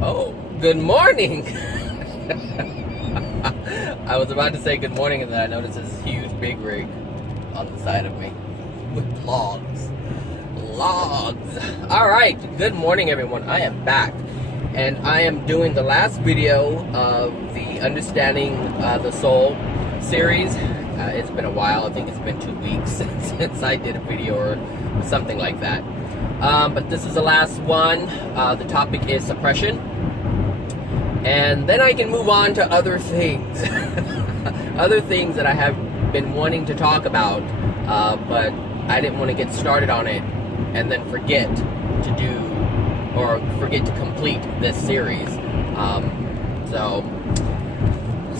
Oh, good morning. I was about to say good morning, and then I noticed this huge big rig on the side of me with logs. All right, good morning, everyone. I am back, and I am doing the last video of the Understanding the Soul series. It's been a while. I think it's been 2 weeks since I did a video or something like that. But this is the last one. The topic is suppression. And then I can move on to other things. Other things that I have been wanting to talk about, but I didn't want to get started on it and then forget to do or forget to complete this series.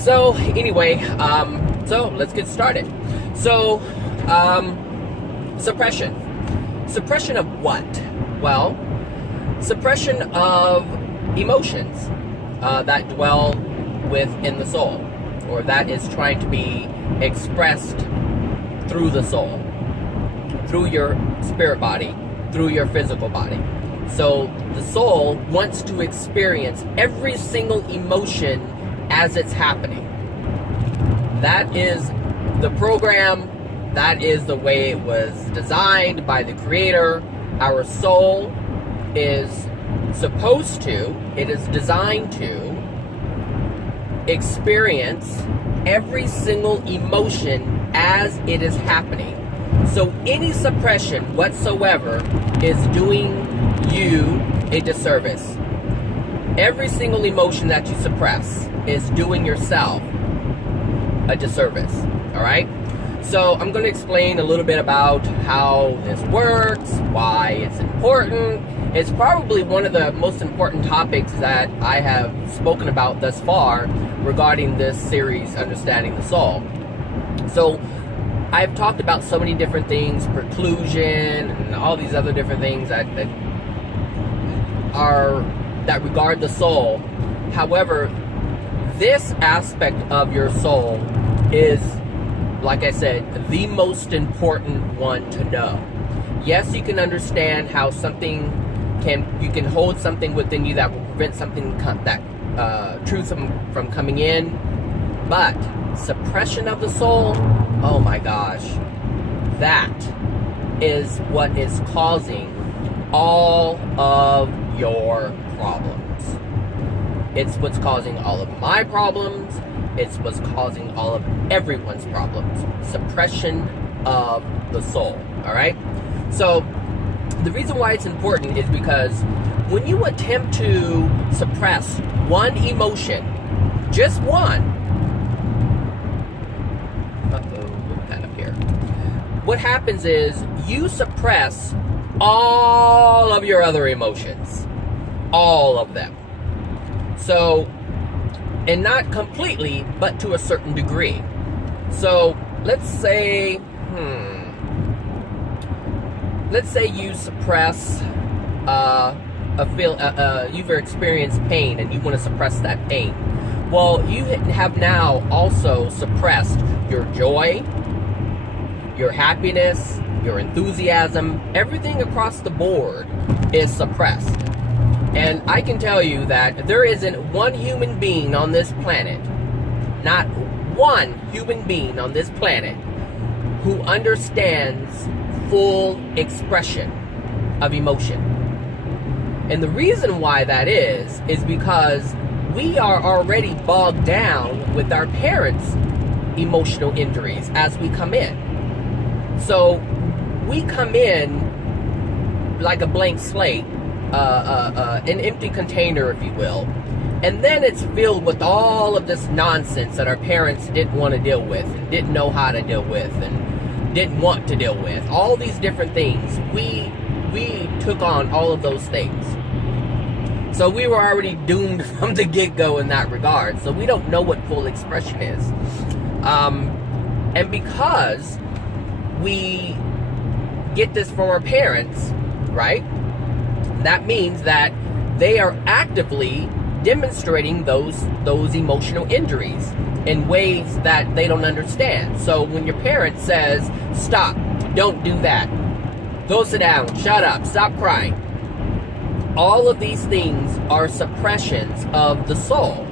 So anyway, so let's get started. So, suppression. Suppression of what? Well, suppression of emotions that dwell within the soul, or that is trying to be expressed through the soul, through your spirit body, through your physical body. So the soul wants to experience every single emotion as it's happening. That is the program. That is the way it was designed by the Creator. Our soul is supposed to, it is designed to experience every single emotion as it is happening. So any suppression whatsoever is doing you a disservice. Every single emotion that you suppress is doing yourself a disservice. All right? So I'm going to explain a little bit about how this works, why it's important. It's probably one of the most important topics that I have spoken about thus far regarding this series, Understanding the Soul. So I've talked about so many different things, preclusion, and all these other different things that regard the soul. However, this aspect of your soul is, like I said, the most important one to know. Yes, you can understand how you can hold something within you that will prevent something truth from coming in, but suppression of the soul, oh my gosh, that is what is causing all of your problems. It's what's causing all of my problems. It's what's causing all of everyone's problems. Suppression of the soul. All right? So, the reason why it's important is because when you attempt to suppress one emotion, just one, move that up here. What happens is you suppress all of your other emotions. All of them. So, and not completely, but to a certain degree. So, let's say you suppress you've experienced pain and you want to suppress that pain. Well, you have now also suppressed your joy, your happiness, your enthusiasm. Everything across the board is suppressed. And I can tell you that there isn't one human being on this planet, not one human being on this planet, who understands full expression of emotion. And the reason why that is because we are already bogged down with our parents' emotional injuries as we come in. So we come in like a blank slate, an empty container, if you will, and then it's filled with all of this nonsense that our parents didn't want to deal with and didn't know how to deal with and didn't want to deal with. All these different things. We took on all of those things. So we were already doomed from the get-go in that regard. So we don't know what full expression is. And because we get this from our parents, right? That means that they are actively demonstrating those emotional injuries in ways that they don't understand. So when your parent says, stop, don't do that, go sit down, shut up, stop crying, all of these things are suppressions of the soul.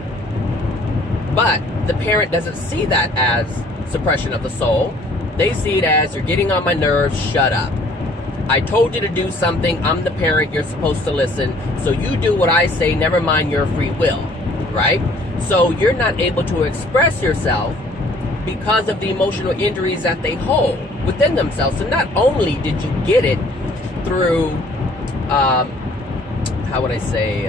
But the parent doesn't see that as suppression of the soul. They see it as, you're getting on my nerves, shut up. I told you to do something, I'm the parent, you're supposed to listen, so you do what I say, never mind your free will, right? So you're not able to express yourself because of the emotional injuries that they hold within themselves. So not only did you get it through, how would I say,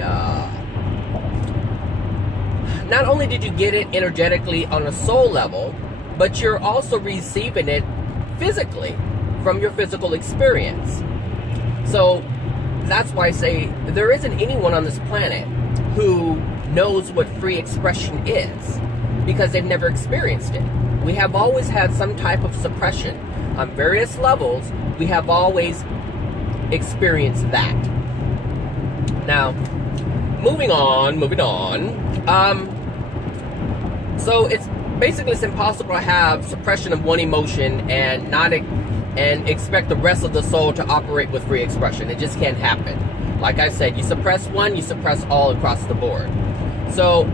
not only did you get it energetically on a soul level, but you're also receiving it physically from your physical experience. So that's why I say there isn't anyone on this planet who knows what free expression is, because they've never experienced it. We have always had some type of suppression. On various levels, we have always experienced that. Now, moving on. So it's impossible to have suppression of one emotion and expect the rest of the soul to operate with free expression. It just can't happen. Like I said, you suppress one, you suppress all across the board. So,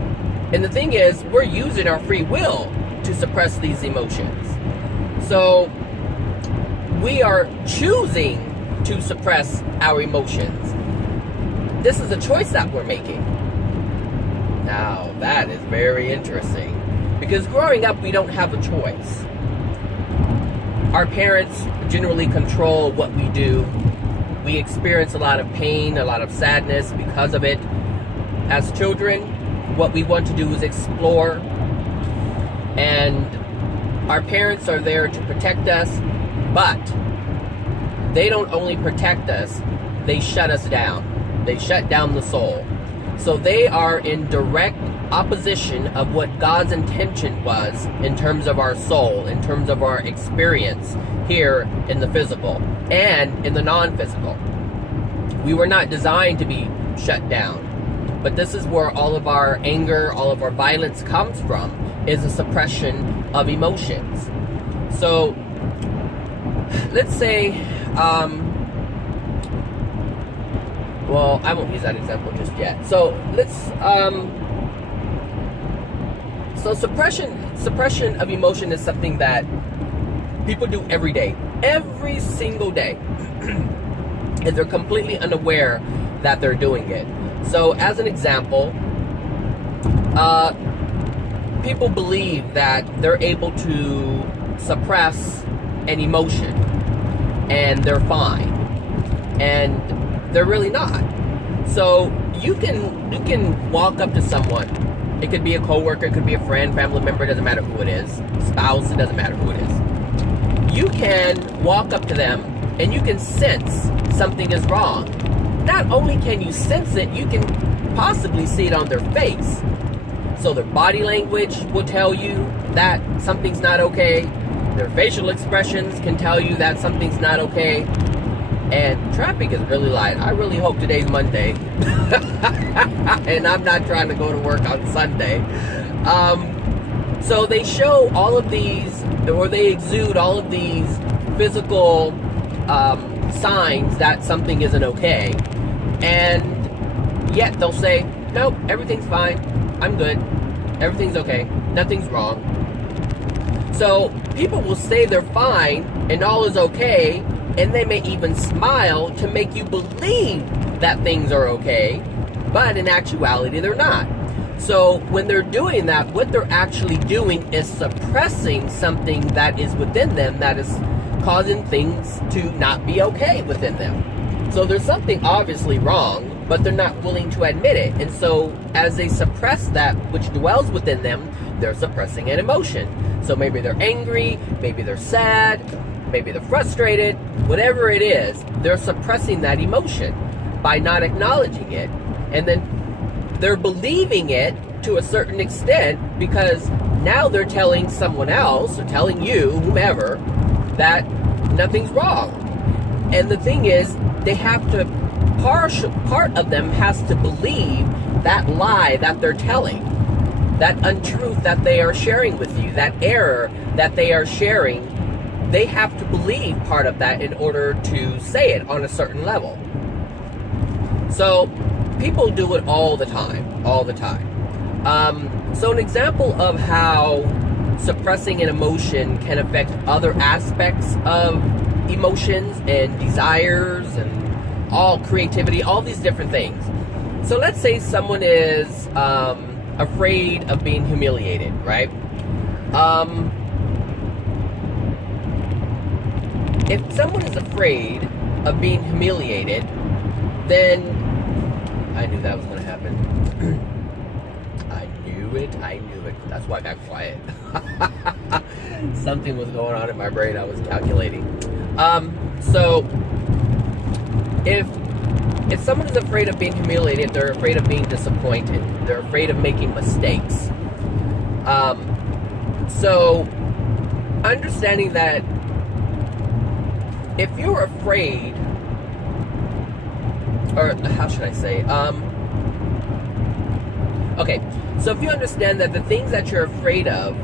and the thing is, we're using our free will to suppress these emotions. So, we are choosing to suppress our emotions. This is a choice that we're making. Now, that is very interesting. Because growing up, we don't have a choice. Our parents generally control what we do. We experience a lot of pain, a lot of sadness because of it. As children, what we want to do is explore. And our parents are there to protect us, but they don't only protect us, they shut us down. They shut down the soul. So they are in direct opposition of what God's intention was in terms of our soul, in terms of our experience here in the physical and in the non-physical. We were not designed to be shut down, but this is where all of our anger, all of our violence comes from, is a suppression of emotions. So let's say, well, I won't use that example just yet. So let's, so suppression of emotion is something that people do every day, every single day, and they're completely unaware that they're doing it. So as an example, people believe that they're able to suppress an emotion and they're fine, and they're really not. So you can walk up to someone. It could be a coworker, it could be a friend, family member, it doesn't matter who it is, spouse, it doesn't matter who it is. You can walk up to them and you can sense something is wrong. Not only can you sense it, you can possibly see it on their face. So their body language will tell you that something's not okay. Their facial expressions can tell you that something's not okay. And traffic is really light. I really hope today's Monday. And I'm not trying to go to work on Sunday. So they show all of these, or they exude all of these physical signs that something isn't okay. And yet they'll say, nope, everything's fine. I'm good. Everything's okay. Nothing's wrong. So people will say they're fine and all is okay, and they may even smile to make you believe that things are okay, but in actuality they're not. So when they're doing that, what they're actually doing is suppressing something that is within them that is causing things to not be okay within them. So there's something obviously wrong, but they're not willing to admit it. And so as they suppress that which dwells within them, they're suppressing an emotion. So maybe they're angry, maybe they're sad, maybe they're frustrated, whatever it is, they're suppressing that emotion by not acknowledging it. And then they're believing it to a certain extent, because now they're telling someone else, or telling you, whomever, that nothing's wrong. And the thing is, they have to, part of them has to believe that lie that they're telling, that untruth that they are sharing with you, that error that they are sharing. They have to believe part of that in order to say it on a certain level. So people do it all the time, all the time. So an example of how suppressing an emotion can affect other aspects of emotions and desires and all creativity, all these different things. So let's say someone is afraid of being humiliated, right? If someone is afraid of being humiliated, then I knew that was going to happen. I knew it. That's why I got quiet. Something was going on in my brain. I was calculating. So if someone is afraid of being humiliated, they're afraid of being disappointed. They're afraid of making mistakes. So understanding that if you're afraid, or how should I say? Okay, so if you understand that the things that you're afraid of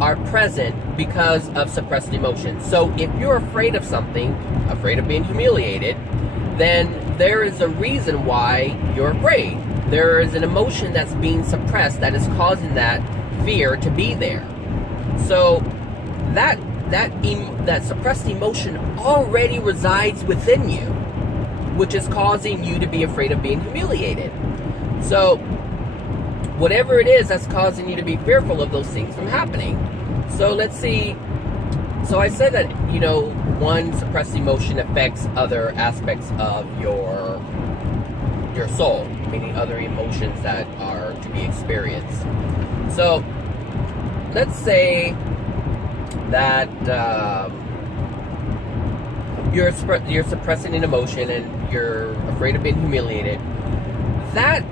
are present because of suppressed emotions. So if you're afraid of something, afraid of being humiliated, then there is a reason why you're afraid. There is an emotion that's being suppressed that is causing that fear to be there. So that suppressed emotion already resides within you, which is causing you to be afraid of being humiliated. So whatever it is that's causing you to be fearful of those things from happening. So let's see. So I said that, one suppressed emotion affects other aspects of your soul, meaning other emotions that are to be experienced. So let's say that you're suppressing an emotion and you're afraid of being humiliated. That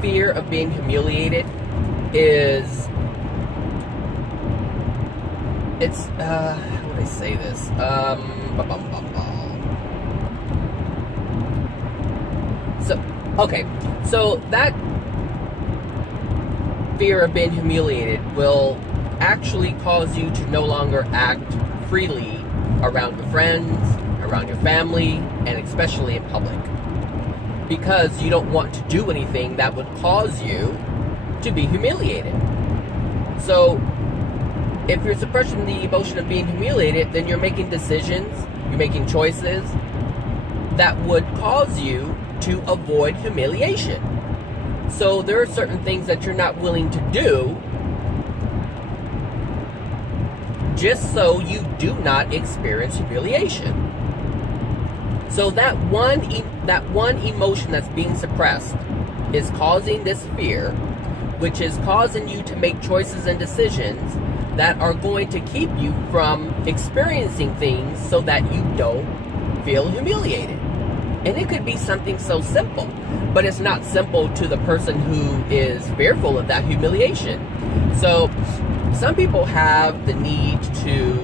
fear of being humiliated is, it's how would I say this? So that fear of being humiliated will actually cause you to no longer act freely around your friends, around your family, and especially in public, because you don't want to do anything that would cause you to be humiliated. So if you're suppressing the emotion of being humiliated, then you're making decisions, you're making choices that would cause you to avoid humiliation. So there are certain things that you're not willing to do just so you do not experience humiliation. So that one emotion that's being suppressed is causing this fear, which is causing you to make choices and decisions that are going to keep you from experiencing things so that you don't feel humiliated. And it could be something so simple, but it's not simple to the person who is fearful of that humiliation. So some people have the need to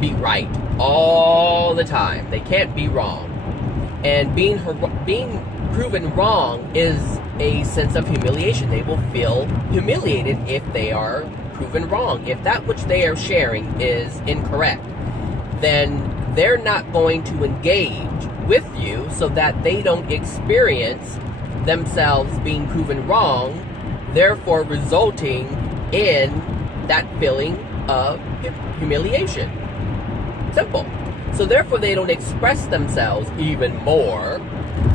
be right all the time. They can't be wrong. And being proven wrong is a sense of humiliation. They will feel humiliated if they are proven wrong. If that which they are sharing is incorrect, then they're not going to engage with you so that they don't experience themselves being proven wrong, therefore resulting in that feeling of humiliation. Simple. So therefore they don't express themselves even more.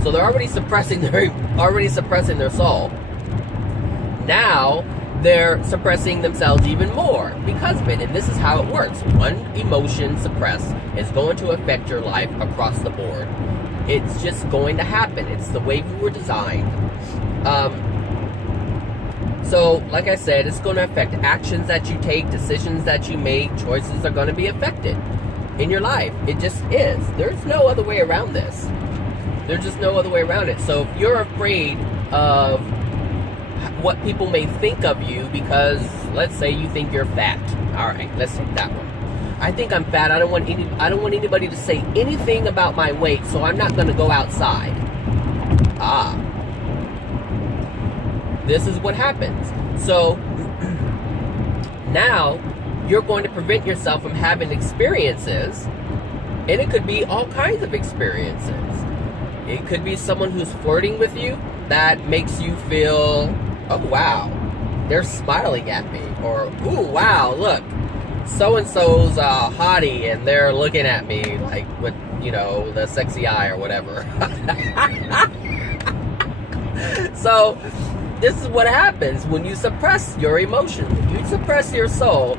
So they're already suppressing their soul. Now they're suppressing themselves even more because of it. And this is how it works. One emotion suppressed is going to affect your life across the board. It's just going to happen. It's the way we were designed. So, like I said, it's going to affect actions that you take, decisions that you make, choices are going to be affected in your life. It just is. There's no other way around this. There's just no other way around it. So if you're afraid of what people may think of you because, let's say you think you're fat. All right, let's take that one. I think I'm fat. I don't want anybody to say anything about my weight, so I'm not going to go outside. This is what happens. So now you're going to prevent yourself from having experiences, and it could be all kinds of experiences. It could be someone who's flirting with you that makes you feel, oh wow, they're smiling at me. Or, ooh, wow, look, so-and-so's a hottie and they're looking at me like with, you know, the sexy eye or whatever. So, this is what happens when you suppress your emotions. When you suppress your soul,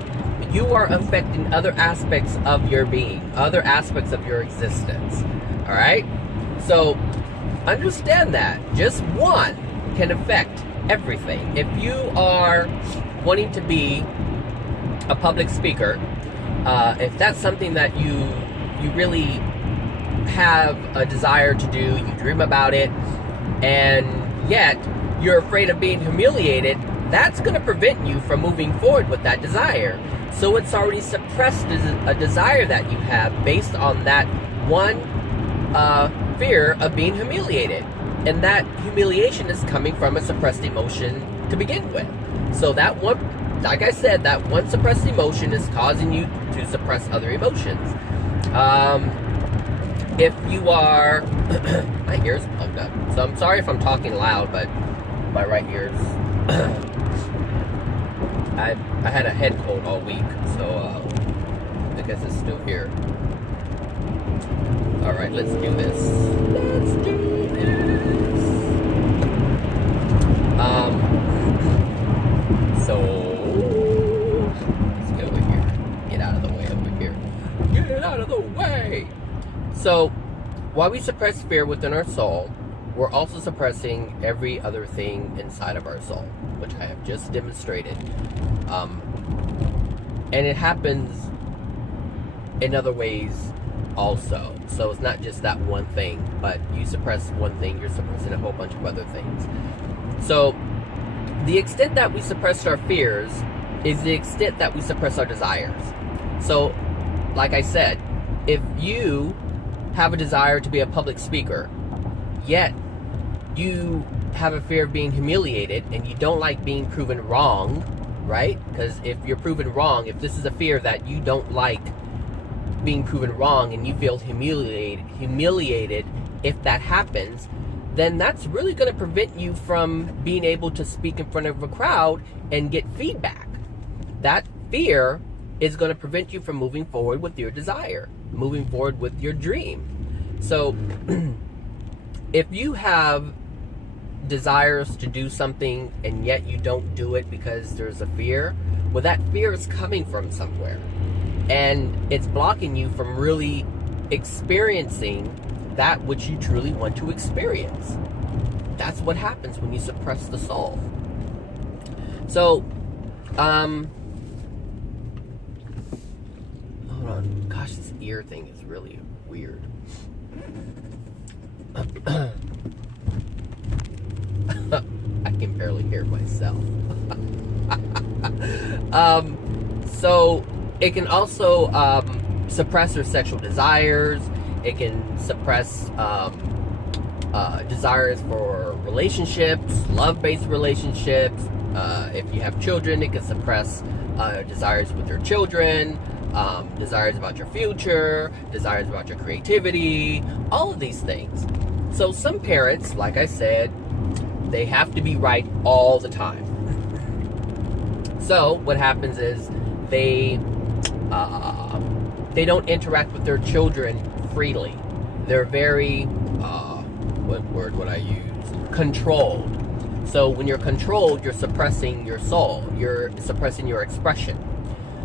you are affecting other aspects of your being, other aspects of your existence. Alright? So, understand that. Just one can affect everything. If you are wanting to be a public speaker, if that's something that you really have a desire to do, you dream about it, and yet you're afraid of being humiliated, that's going to prevent you from moving forward with that desire. So it's already suppressed a desire that you have based on that one fear of being humiliated. And that humiliation is coming from a suppressed emotion to begin with. So that one, like I said, that one suppressed emotion is causing you to suppress other emotions. If you are, my ear's plugged up, so I'm sorry if I'm talking loud, but my right ear's, I had a head cold all week, so I guess it's still here. Alright, let's do this. Let's do this. So, let's get over here. Get out of the way over here. Get out of the way! So, while we suppress fear within our soul, we're also suppressing every other thing inside of our soul, which I have just demonstrated. And it happens in other ways also. So it's not just that one thing, but you suppress one thing, you're suppressing a whole bunch of other things. So, the extent that we suppress our fears is the extent that we suppress our desires. So, like I said, if you have a desire to be a public speaker, yet you have a fear of being humiliated and you don't like being proven wrong, right? Because if you're proven wrong, if this is a fear that you don't like being proven wrong and you feel humiliated if that happens, then that's really going to prevent you from being able to speak in front of a crowd and get feedback. That fear is going to prevent you from moving forward with your desire, moving forward with your dream. So, if you have desires to do something and yet you don't do it because there's a fear, well, that fear is coming from somewhere. And it's blocking you from really experiencing that which you truly want to experience. That's what happens when you suppress the soul. So, hold on. Gosh, this ear thing is really weird. I can barely hear myself. So, it can also suppress your sexual desires. It can suppress desires for relationships, love-based relationships. If you have children, it can suppress desires with your children, desires about your future, desires about your creativity, all of these things. So some parents, like I said, they have to be right all the time. So what happens is they don't interact with their children freely. They're very, what word would I use? Controlled. So when you're controlled, you're suppressing your soul. You're suppressing your expression.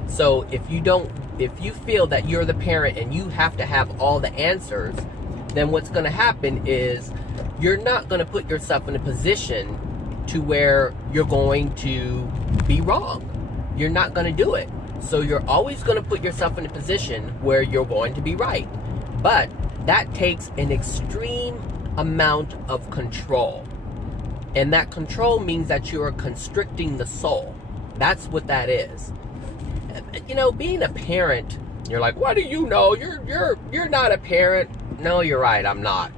So if you feel that you're the parent and you have to have all the answers, then what's going to happen is you're not going to put yourself in a position to where you're going to be wrong. You're not going to do it. So you're always going to put yourself in a position where you're going to be right. But that takes an extreme amount of control. And that control means that you are constricting the soul. That's what that is. You know, being a parent, you're like, what do you know? You're not a parent. No, you're right, I'm not.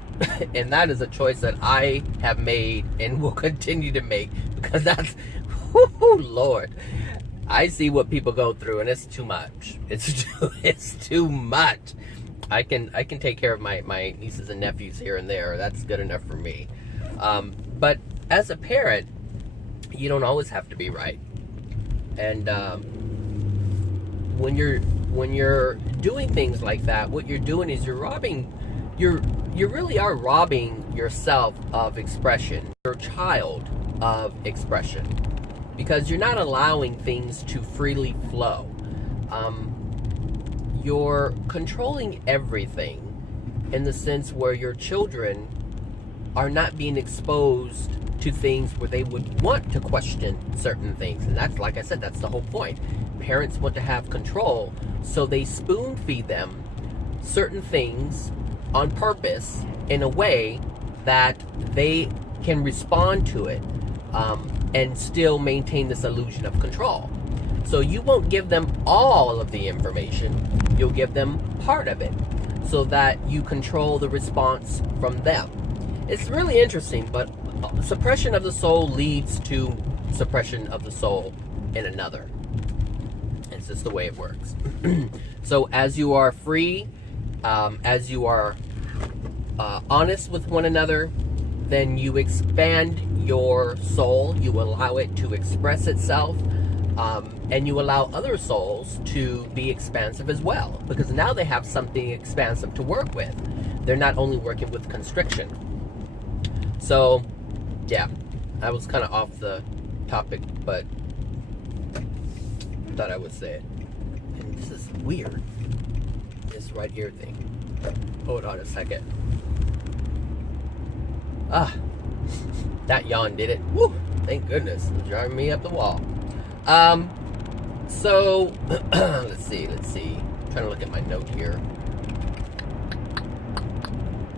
And that is a choice that I have made and will continue to make, because that's, whoo, Lord, I see what people go through and it's too much. It's too much. I can take care of my nieces and nephews here and there. That's good enough for me. But as a parent, you don't always have to be right. And when you're doing things like that, what you're doing is you really are robbing yourself of expression, your child of expression, because you're not allowing things to freely flow. You're controlling everything in the sense where your children are not being exposed to things where they would want to question certain things. And that's, like I said, that's the whole point. Parents want to have control, so they spoon feed them certain things on purpose in a way that they can respond to it and still maintain this illusion of control. So you won't give them all of the information, you'll give them part of it so that you control the response from them. It's really interesting, but suppression of the soul leads to suppression of the soul in another. It's just the way it works. So as you are free, as you are honest with one another, then you expand your soul, you allow it to express itself, and you allow other souls to be expansive as well, because now they have something expansive to work with. They're not only working with constriction. So, yeah, I was kind of off the topic, but thought I would say it. And this is weird, this right ear thing. Hold on a second. That yawn did it. Woo! Thank goodness. It's driving me up the wall. So, let's see. I'm trying to look at my note here.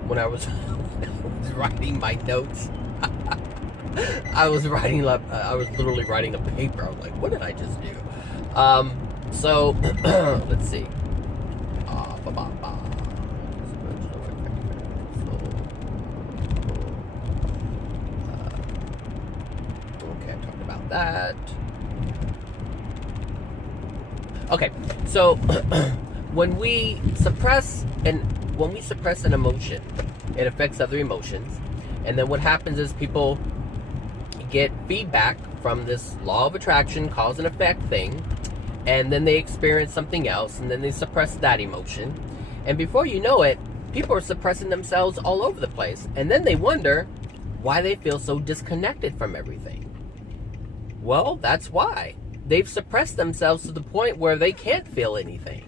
When I was writing my notes, I was literally writing a paper. I was like, what did I just do? So, let's see. Okay, I talked about that. Okay, so when we suppress an emotion, it affects other emotions, and then what happens is people get feedback from this law of attraction, cause and effect thing, and then they experience something else, and then they suppress that emotion, and before you know it, people are suppressing themselves all over the place, and then they wonder why they feel so disconnected from everything. Well, that's why. They've suppressed themselves to the point where they can't feel anything.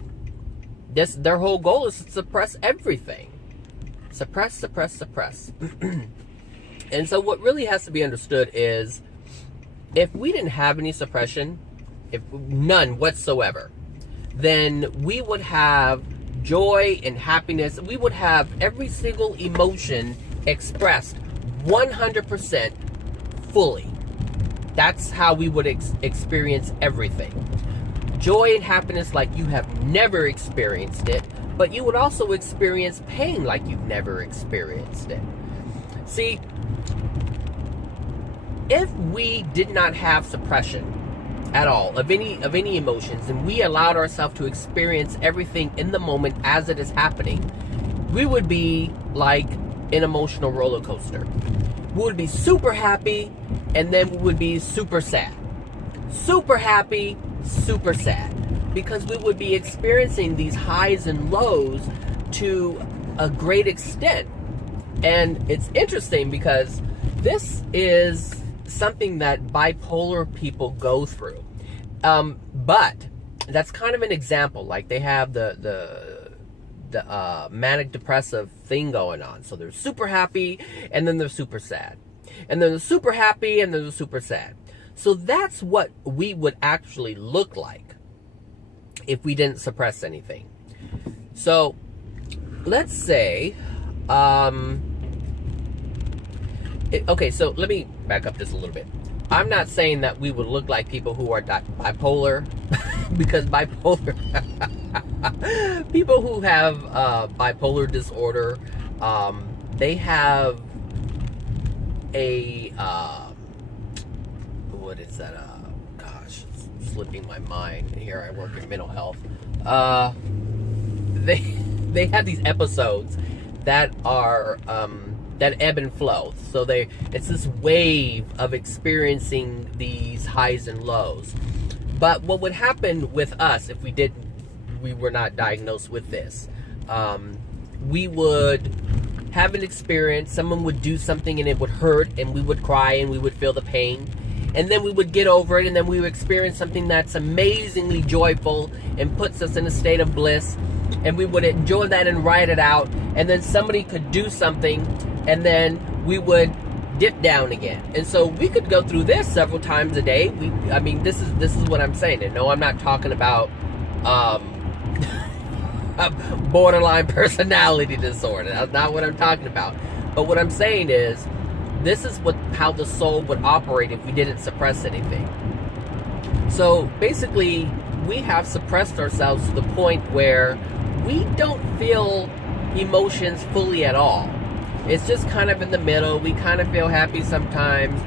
Their whole goal is to suppress everything. Suppress. And so what really has to be understood is, if we didn't have any suppression, if none whatsoever, then we would have joy and happiness. We would have every single emotion expressed 100% fully. That's how we would experience everything. Joy and happiness like you have never experienced it, but you would also experience pain like you've never experienced it. See, if we did not have suppression at all of any emotions, and we allowed ourselves to experience everything in the moment as it is happening, we would be like an emotional roller coaster. We would be super happy, and then we would be super sad. Super happy, super sad. Because we would be experiencing these highs and lows to a great extent. And it's interesting because this is something that bipolar people go through. But that's kind of an example. Like, they have the manic depressive thing going on. So they're super happy, and then they're super sad. And then they're super happy, and then they're super sad. So that's what we would actually look like if we didn't suppress anything. So let's say, okay, so let me back up just a little bit. I'm not saying that we would look like people who are bipolar, because bipolar, people who have bipolar disorder, they have a, what is that, gosh, it's slipping my mind. Here I work in mental health. they have these episodes that are that ebb and flow. So it's this wave of experiencing these highs and lows. But what would happen with us if we were not diagnosed with this? We would have an experience, someone would do something and it would hurt, and we would cry and we would feel the pain. And then we would get over it, and then we would experience something that's amazingly joyful and puts us in a state of bliss. And we would enjoy that and ride it out. And then somebody could do something, and then we would dip down again. And so we could go through this several times a day. I mean, this is what I'm saying. And no, I'm not talking about borderline personality disorder. That's not what I'm talking about. But what I'm saying is, this is how the soul would operate if we didn't suppress anything. So basically, we have suppressed ourselves to the point where we don't feel emotions fully at all. It's just kind of in the middle. We kind of feel happy sometimes.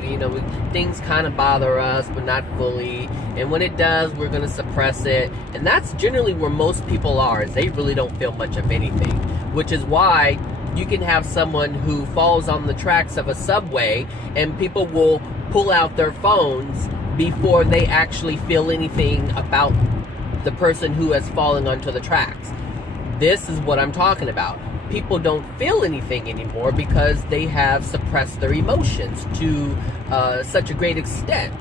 Things kind of bother us, but not fully. And when it does, we're going to suppress it. And that's generally where most people are, is they really don't feel much of anything. Which is why you can have someone who falls on the tracks of a subway, and people will pull out their phones before they actually feel anything about the person who has fallen onto the tracks. This is what I'm talking about. People don't feel anything anymore because they have suppressed their emotions to such a great extent.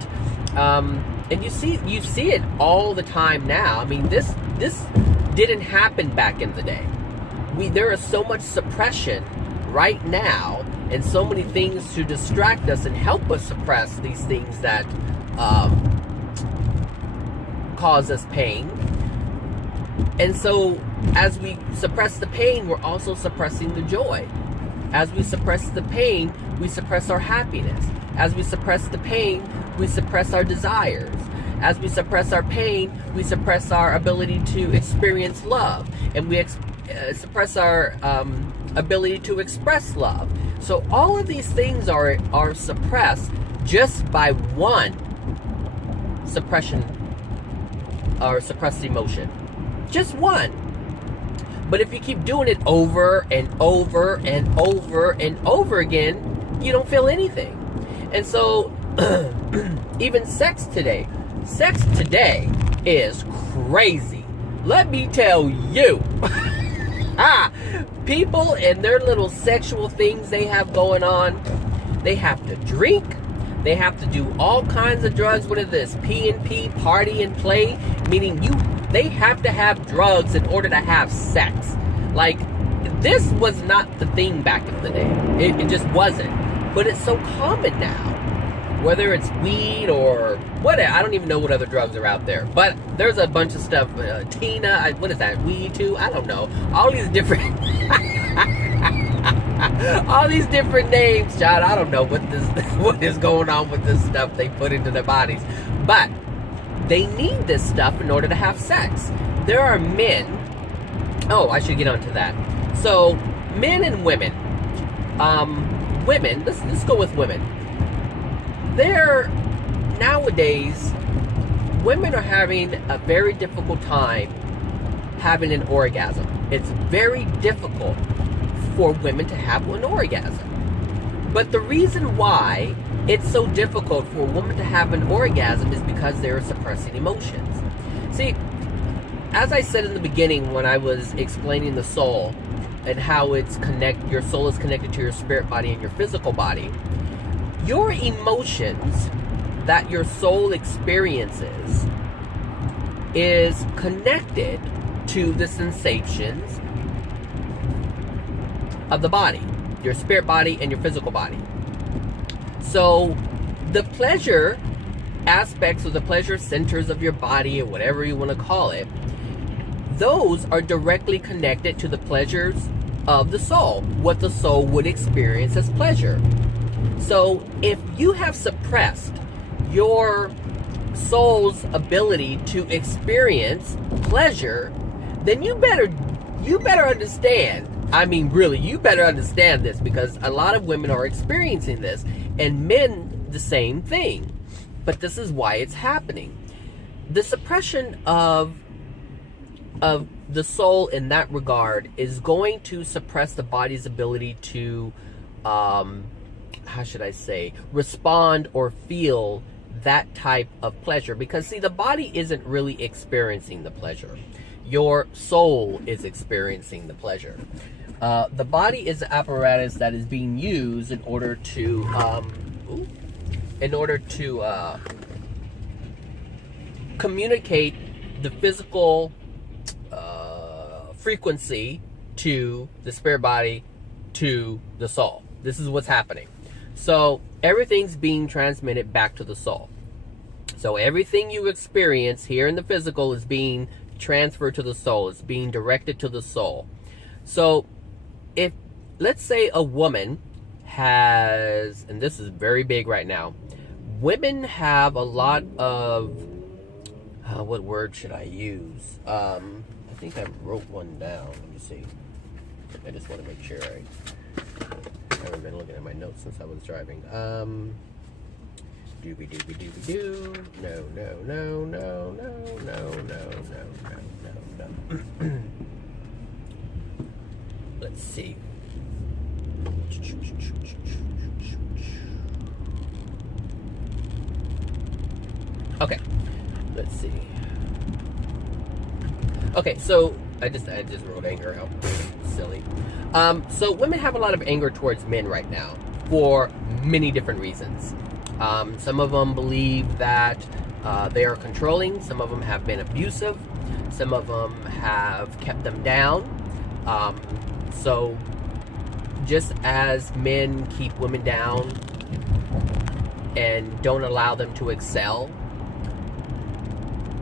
And you see it all the time now. I mean, this didn't happen back in the day. There is so much suppression right now, and so many things to distract us and help us suppress these things that cause us pain. And so as we suppress the pain, we're also suppressing the joy. As we suppress the pain, we suppress our happiness. As we suppress the pain, we suppress our desires. As we suppress our pain, we suppress our ability to experience love. And we suppress our ability to express love. So all of these things are suppressed just by one suppression or suppressed emotion. Just one. But if you keep doing it over and over and over and over again, you don't feel anything. And so even sex today is crazy. Let me tell you. People and their little sexual things they have going on, they have to drink, they have to do all kinds of drugs. What is this? P&P, party and play, meaning they have to have drugs in order to have sex. Like, this was not the thing back in the day. It just wasn't. But it's so common now. Whether it's weed or whatever, I don't even know what other drugs are out there. But there's a bunch of stuff. Tina, what is that? Weed too? I don't know. All these different, all these different names, John. I don't know what is going on with this stuff they put into their bodies. But they need this stuff in order to have sex. There are men. Oh, I should get onto that. So, men and women. Women. Let's go with women. Nowadays, women are having a very difficult time having an orgasm. It's very difficult for women to have an orgasm. But the reason why it's so difficult for a woman to have an orgasm is because they're suppressing emotions. See, as I said in the beginning when I was explaining the soul and how your soul is connected to your spirit body and your physical body, your emotions that your soul experiences is connected to the sensations of the body, your spirit body and your physical body. So the pleasure aspects or the pleasure centers of your body, or whatever you want to call it, those are directly connected to the pleasures of the soul, what the soul would experience as pleasure. So if you have suppressed your soul's ability to experience pleasure, then you better understand. I mean, really, you better understand this, because a lot of women are experiencing this, and men the same thing. But this is why it's happening. The suppression of of the soul in that regard is going to suppress the body's ability to, how should I say, respond or feel that type of pleasure. Because see, the body isn't really experiencing the pleasure. Your soul is experiencing the pleasure. The body is the apparatus that is being used in order to, communicate the physical frequency to the spirit body, to the soul. This is what's happening. So everything's being transmitted back to the soul. So everything you experience here in the physical is being transferred to the soul. It's being directed to the soul. So if, let's say a woman has, and this is very big right now, women have a lot of, what word should I use? I think I wrote one down. Let me see. I just want to make sure I haven't been looking at my notes since I was driving. Doobie doobie doobie doo. No. Let's see. Okay. Let's see. Okay, so I just wrote anger out. Silly. So women have a lot of anger towards men right now for many different reasons. Some of them believe that they are controlling. Some of them have been abusive. Some of them have kept them down. So just as men keep women down and don't allow them to excel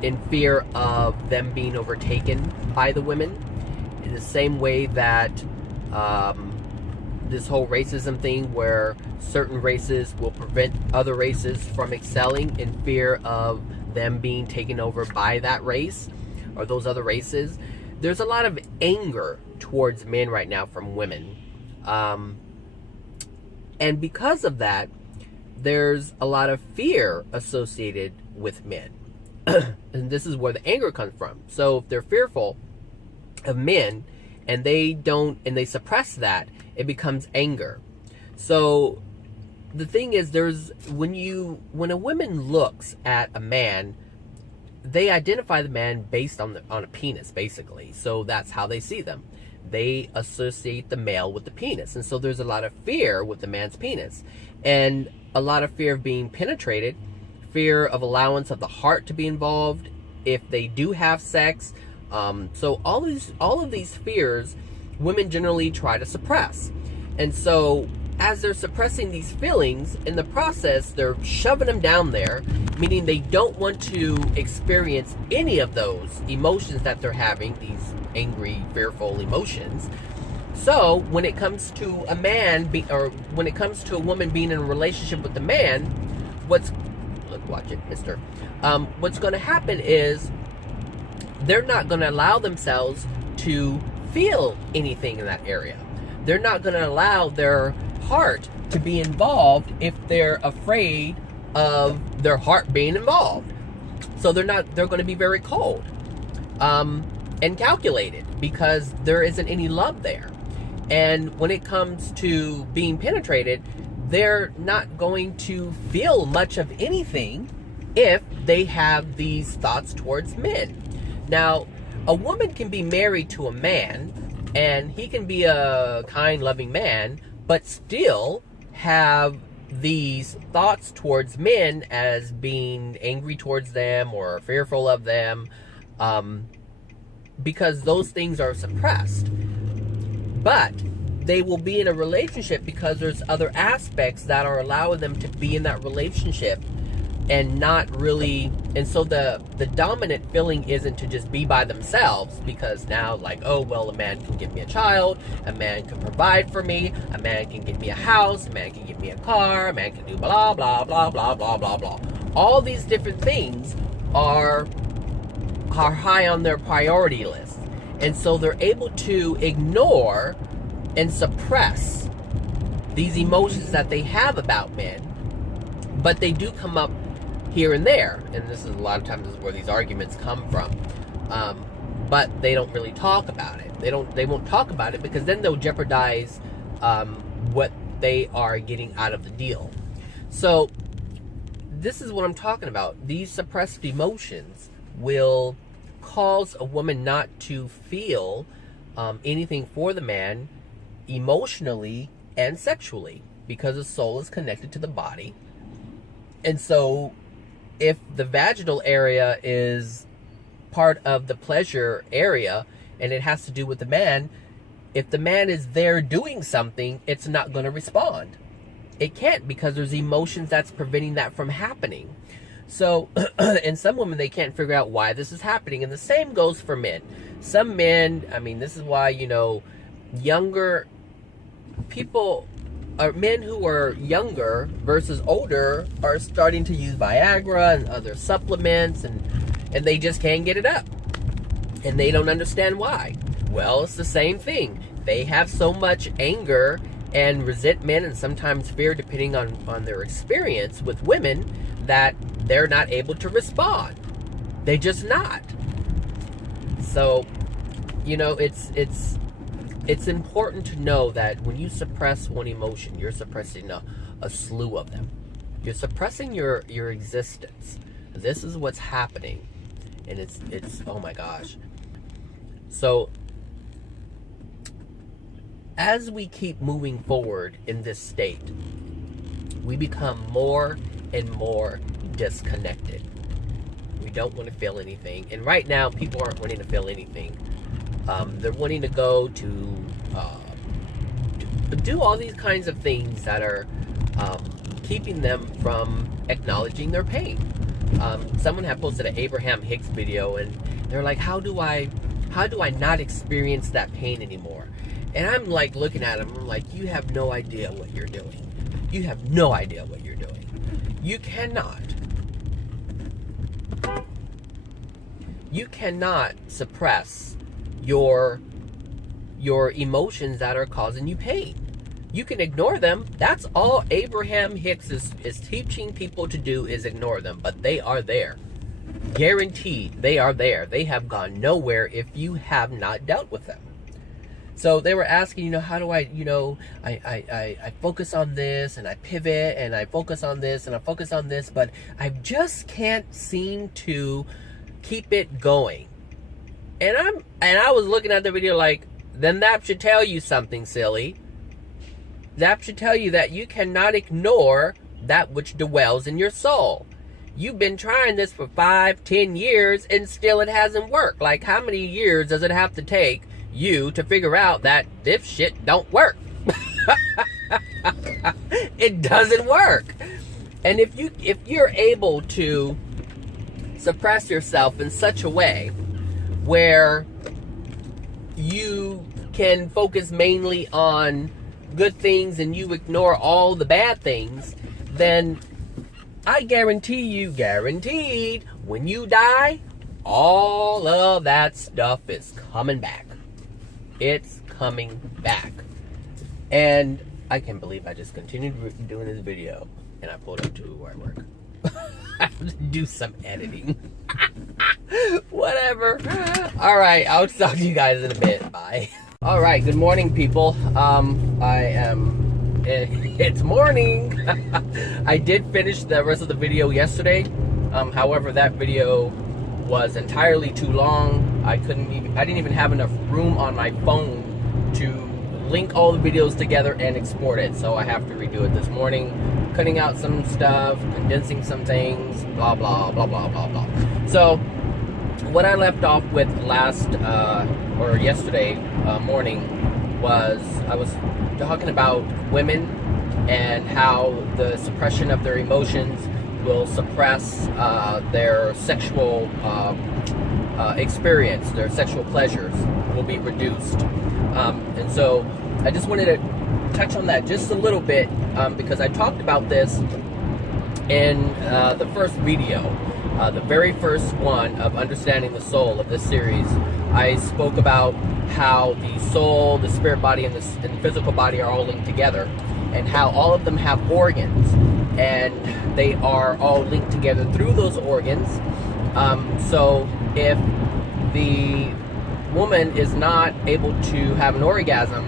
in fear of them being overtaken by the women, in the same way that this whole racism thing where certain races will prevent other races from excelling in fear of them being taken over by that race or those other races. There's a lot of anger towards men right now from women. And because of that, there's a lot of fear associated with men. And this is where the anger comes from. So if they're fearful of men and they suppress that, it becomes anger. So the thing is, when a woman looks at a man, they identify the man based on a penis, basically. So that's how they see them. They associate the male with the penis. And so there's a lot of fear with the man's penis. And a lot of fear of being penetrated, fear of allowance of the heart to be involved if they do have sex. So all of these fears, women generally try to suppress. And so as they're suppressing these feelings, in the process, they're shoving them down there, meaning they don't want to experience any of those emotions that they're having, these angry, fearful emotions. So when it comes to a man, when it comes to a woman being in a relationship with a man, watch it, mister. What's going to happen is they're not going to allow themselves to feel anything in that area. They're not going to allow their heart to be involved if they're afraid of their heart being involved. So they're going to be very cold and calculated because there isn't any love there. And when it comes to being penetrated, they're not going to feel much of anything if they have these thoughts towards men. Now, a woman can be married to a man, and he can be a kind, loving man, but still have these thoughts towards men as being angry towards them or fearful of them, because those things are suppressed. But they will be in a relationship because there's other aspects that are allowing them to be in that relationship and not really. And so the dominant feeling isn't to just be by themselves, because now, like, oh, well, a man can give me a child, a man can provide for me, a man can get me a house, a man can give me a car, a man can do blah, blah, blah, blah, blah, blah, blah. All these different things are high on their priority list. And so they're able to ignore and suppress these emotions that they have about men, but they do come up here and there, and this is a lot of times where these arguments come from. but they don't really talk about it. They won't talk about it because then they'll jeopardize what they are getting out of the deal. So this is what I'm talking about. These suppressed emotions will cause a woman not to feel anything for the man emotionally and sexually, because the soul is connected to the body. And so if the vaginal area is part of the pleasure area and it has to do with the man, if the man is there doing something, it's not going to respond. It can't, because there's emotions that's preventing that from happening. So in some women, they can't figure out why this is happening. And the same goes for men. Some men, I mean, this is why, you know, younger people, or men who are younger versus older, are starting to use Viagra and other supplements, and they just can't get it up. And they don't understand why. Well, it's the same thing. They have so much anger and resentment and sometimes fear, depending on their experience with women, that they're not able to respond. They just not. So, you know, it's important to know that when you suppress one emotion, you're suppressing a slew of them. You're suppressing your existence. This is what's happening. And it's oh my gosh. So as we keep moving forward in this state, we become more and more disconnected. We don't want to feel anything. And right now, people aren't wanting to feel anything. They're wanting to go to do all these kinds of things that are keeping them from acknowledging their pain. Someone had posted an Abraham Hicks video, and they're like, how do I not experience that pain anymore? And I'm like looking at them, I'm like, you have no idea what you're doing. You have no idea what you're doing. You cannot suppress your emotions that are causing you pain. You can ignore them. That's all Abraham Hicks is teaching people to do, is ignore them. But they are there. Guaranteed, they are there. They have gone nowhere if you have not dealt with them. So they were asking, you know, how do I, you know, I focus on this and I pivot and I focus on this and I focus on this, but I just can't seem to keep it going. And I was looking at the video like, then that should tell you something, silly. That should tell you that you cannot ignore that which dwells in your soul. You've been trying this for 5-10 years and still it hasn't worked. Like, how many years does it have to take you to figure out that this shit don't work? It doesn't work. And if you're able to suppress yourself in such a way where you can focus mainly on good things and you ignore all the bad things, then I guarantee you, guaranteed, when you die, all of that stuff is coming back. It's coming back. And I can't believe I just continued doing this video and I pulled up to where I work. I have to do some editing. Whatever. Alright, I'll talk to you guys in a bit. Bye. Alright, good morning, people. It's morning. I did finish the rest of the video yesterday. However, that video was entirely too long. I didn't even have enough room on my phone to link all the videos together and export it. So I have to redo it this morning, cutting out some stuff, condensing some things, blah, blah, blah, blah, blah, blah. So what I left off with yesterday morning was I was talking about women and how the suppression of their emotions will suppress their sexual experience. Their sexual pleasures will be reduced. And so I just wanted to touch on that just a little bit because I talked about this in the first video, the very first one of Understanding the Soul of this series. I spoke about how the soul, the spirit body, and the physical body are all linked together, and how all of them have organs, and they are all linked together through those organs. So if the woman is not able to have an orgasm,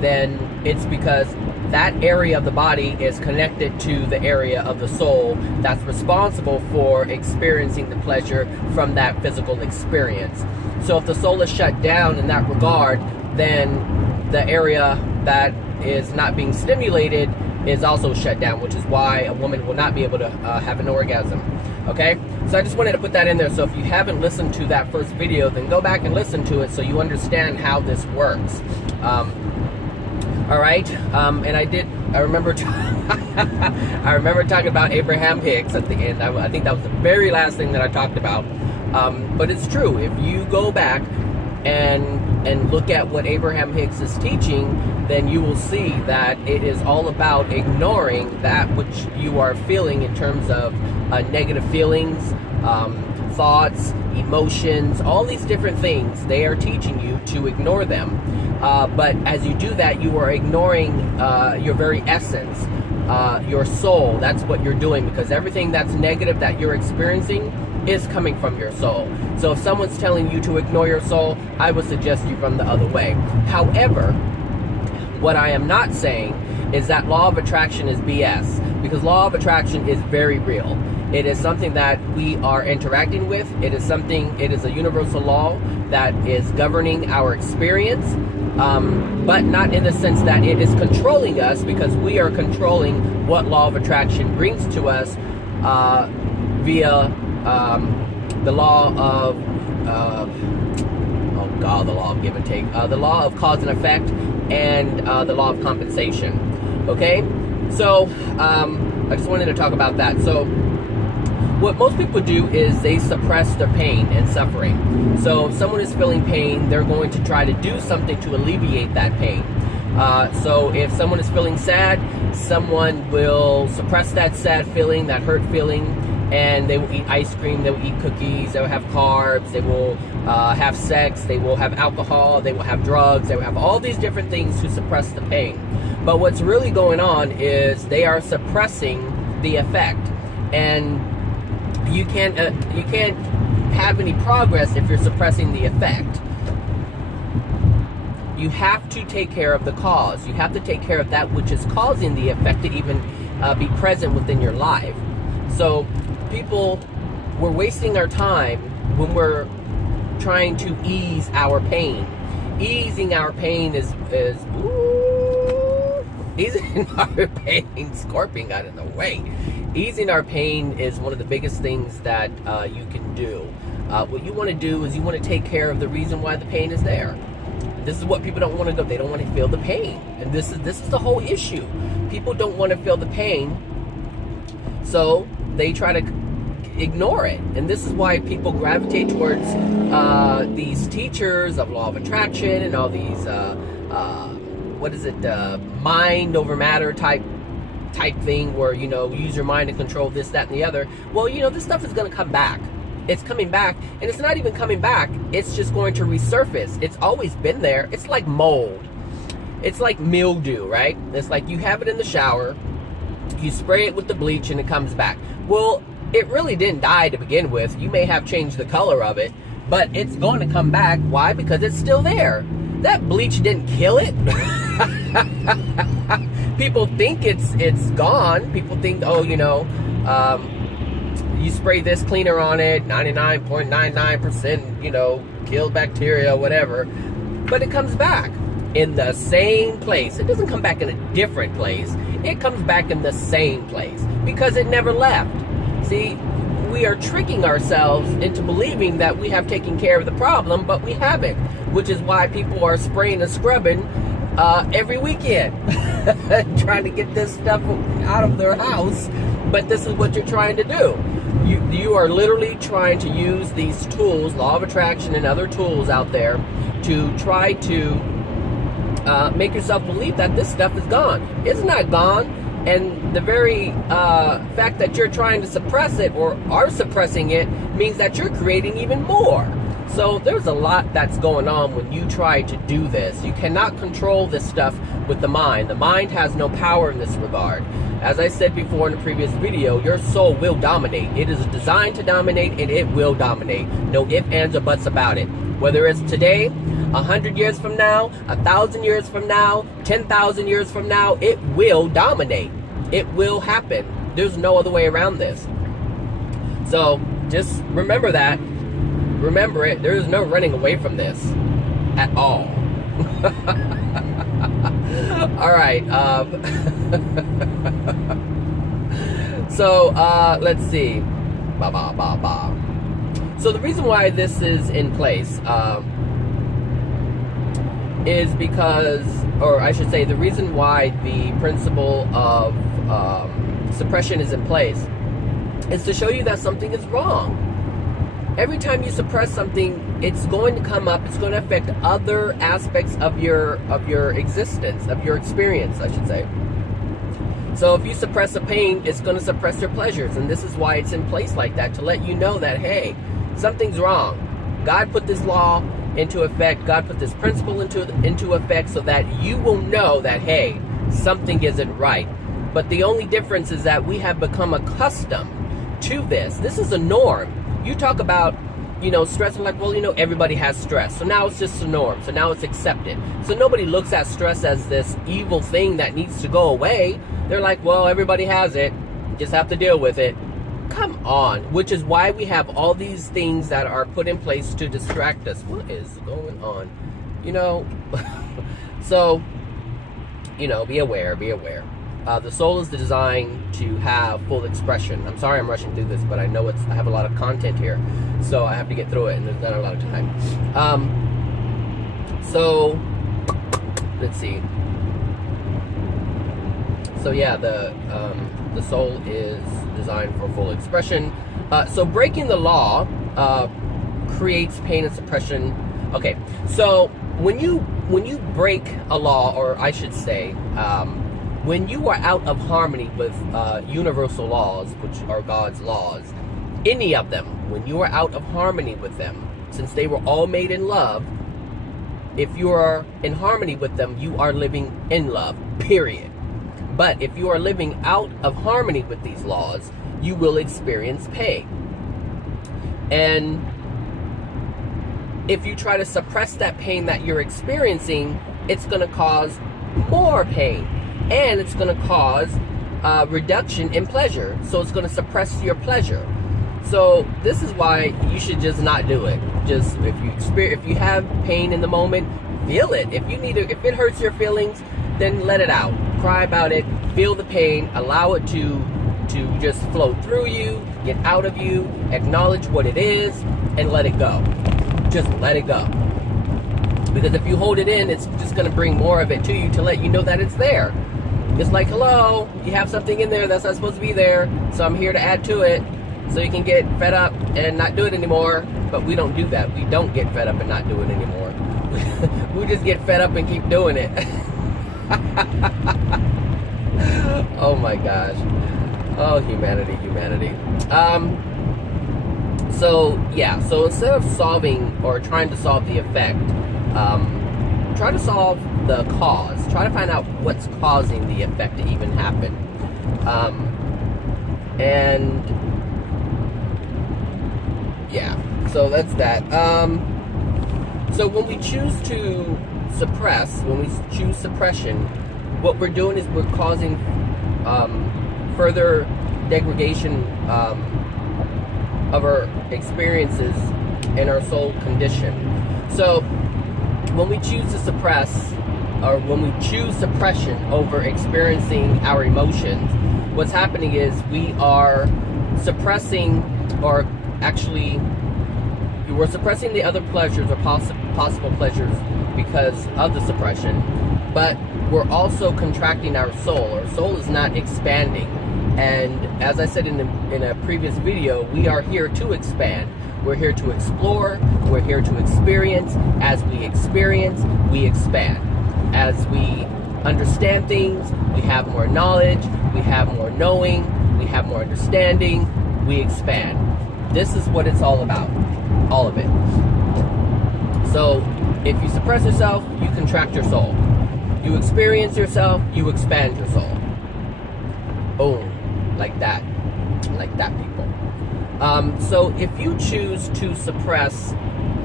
then it's because that area of the body is connected to the area of the soul that's responsible for experiencing the pleasure from that physical experience. So if the soul is shut down in that regard, then the area that is not being stimulated is also shut down, which is why a woman will not be able to have an orgasm. Okay, so I just wanted to put that in there. So if you haven't listened to that first video, then go back and listen to it so you understand how this works. All right, and I remember I remember talking about Abraham Hicks at the end. I think that was the very last thing that I talked about. But it's true. If you go back and look at what Abraham Hicks is teaching, then you will see that it is all about ignoring that which you are feeling in terms of negative feelings, thoughts, emotions, all these different things. They are teaching you to ignore them. But as you do that, you are ignoring your very essence, your soul. That's what you're doing, because everything that's negative that you're experiencing is coming from your soul. So if someone's telling you to ignore your soul, I would suggest you run the other way. However, what I am not saying is that law of attraction is BS, because law of attraction is very real. It is something that we are interacting with. It is a universal law that is governing our experience, but not in the sense that it is controlling us, because we are controlling what law of attraction brings to us via the law of, the law of give and take, the law of cause and effect, and the law of compensation. Okay, so I just wanted to talk about that. So what most people do is they suppress their pain and suffering. So if someone is feeling pain, they're going to try to do something to alleviate that pain. So if someone is feeling sad, someone will suppress that sad feeling, that hurt feeling, and they will eat ice cream, they will eat cookies, they will have carbs, they will have sex, they will have alcohol, they will have drugs, they will have all these different things to suppress the pain. But what's really going on is they are suppressing the effect. And you can't have any progress if you're suppressing the effect. You have to take care of the cause. You have to take care of that which is causing the effect to even be present within your life. So we're wasting our time when we're trying to ease our pain. Easing our pain is easing our pain. Scorpion got in the way. Easing our pain is one of the biggest things that you can do. What you want to do is you want to take care of the reason why the pain is there. This is what people don't want to do. They don't want to feel the pain, and this is the whole issue. People don't want to feel the pain, so they try to ignore it. And this is why people gravitate towards these teachers of law of attraction and all these mind over matter type thing, where use your mind to control this, that, and the other. Well, this stuff is going to come back. It's coming back, and it's not even coming back. It's just going to resurface. It's always been there. It's like mold. It's like mildew, right? It's like you have it in the shower, you spray it with the bleach, and it comes back. Well, it really didn't die to begin with. You may have changed the color of it, but it's going to come back. Why? Because it's still there. That bleach didn't kill it. People think it's gone. People think, you spray this cleaner on it, 99.99%, kill bacteria, whatever. But it comes back in the same place. It doesn't come back in a different place. It comes back in the same place because it never left. See, we are tricking ourselves into believing that we have taken care of the problem, but we haven't, which is why people are spraying and scrubbing every weekend trying to get this stuff out of their house. But this is what you're trying to do. You are literally trying to use these tools, law of attraction and other tools out there, to try to make yourself believe that this stuff is gone. It's not gone. And the very fact that you're trying to suppress it or are suppressing it means that you're creating even more. So there's a lot that's going on when you try to do this. You cannot control this stuff with the mind. The mind has no power in this regard. As I said before in the previous video, your soul will dominate. It is designed to dominate, and it will dominate. No ifs, ands, or buts about it. Whether it's today, 100 years from now, 1,000 years from now, 10,000 years from now, it will dominate. It will happen. There's no other way around this. So just remember that. Remember it. There is no running away from this at all. All right. So let's see. So the reason why this is in place is because, or I should say, the reason why the principle of suppression is in place is to show you that something is wrong. Every time you suppress something, it's going to come up. It's going to affect other aspects of your existence, of your experience, I should say. So if you suppress a pain, it's going to suppress your pleasures, and this is why it's in place like that, to let you know that, hey, something's wrong. God put this law into effect. God put this principle into effect so that you will know that, hey, something isn't right. But the only difference is that we have become accustomed to this. This is a norm. You talk about, stress, and like, well, everybody has stress. So now it's just a norm. So now it's accepted. So nobody looks at stress as this evil thing that needs to go away. They're like, well, everybody has it. Just have to deal with it. Come on. Which is why we have all these things that are put in place to distract us. What is going on? So, be aware, be aware. The soul is designed to have full expression. I'm sorry I'm rushing through this, but I know I have a lot of content here, so I have to get through it, and there's not a lot of time. So, let's see. So yeah, the soul is designed for full expression. So breaking the law creates pain and suppression. Okay, so when you break a law, or I should say, when you are out of harmony with universal laws, which are God's laws, any of them, when you are out of harmony with them, since they were all made in love, if you are in harmony with them, you are living in love, period. But if you are living out of harmony with these laws, you will experience pain. And if you try to suppress that pain that you're experiencing, it's going to cause more pain. And it's going to cause reduction in pleasure. So it's going to suppress your pleasure. So this is why you should just not do it. Just if you have pain in the moment, feel it. If it hurts your feelings, then let it out. Cry about it. Feel the pain. Allow it to just flow through you, get out of you, acknowledge what it is, and let it go. Just let it go. Because if you hold it in, it's just going to bring more of it to you to let you know that it's there. It's like, hello, you have something in there that's not supposed to be there, so I'm here to add to it, so you can get fed up and not do it anymore. But we don't do that. We don't get fed up and not do it anymore. We just get fed up and keep doing it. Oh my gosh. Oh, humanity. So instead of solving or trying to solve the effect, try to solve the cause. Try to find out what's causing the effect to even happen. And yeah, so that's that. So when we choose to suppress, when we choose suppression, what we're doing is we're causing further degradation of our experiences and our soul condition. So when we choose to suppress, or when we choose suppression over experiencing our emotions, what's happening is we are suppressing, or actually we're suppressing the other pleasures or possible pleasures because of the suppression, but we're also contracting our soul. Our soul is not expanding. And as I said in a previous video, we are here to expand. We're here to explore. We're here to experience. As we experience, we expand. As we understand things, we have more knowledge, we have more knowing, we have more understanding, we expand. This is what it's all about. All of it. So, if you suppress yourself, you contract your soul. You experience yourself, you expand your soul. Boom. Like that, people. So if you choose to suppress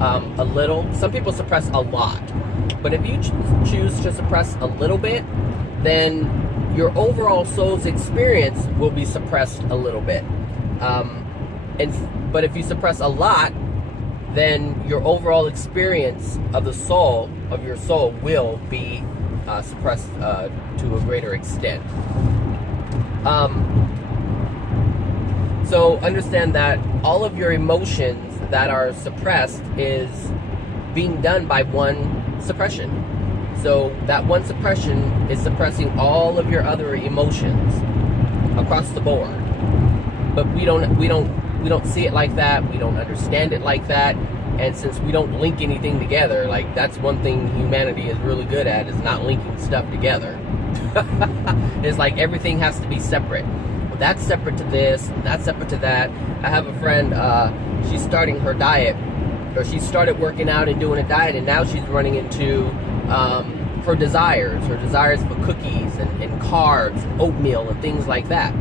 a little, some people suppress a lot, but if you choose to suppress a little bit, then your overall soul's experience will be suppressed a little bit. But if you suppress a lot, then your overall experience of the soul, of your soul, will be suppressed to a greater extent. So understand that all of your emotions that are suppressed is being done by one suppression. So that one suppression is suppressing all of your other emotions across the board. But we don't see it like that. We don't understand it like that. And since we don't link anything together, like that's one thing humanity is really good at, is not linking stuff together. It's like everything has to be separate. Well, that's separate to this, and that's separate to that. I have a friend, she's starting her diet, or she started working out and doing a diet, and now she's running into her desires for cookies and carbs and oatmeal and things like that.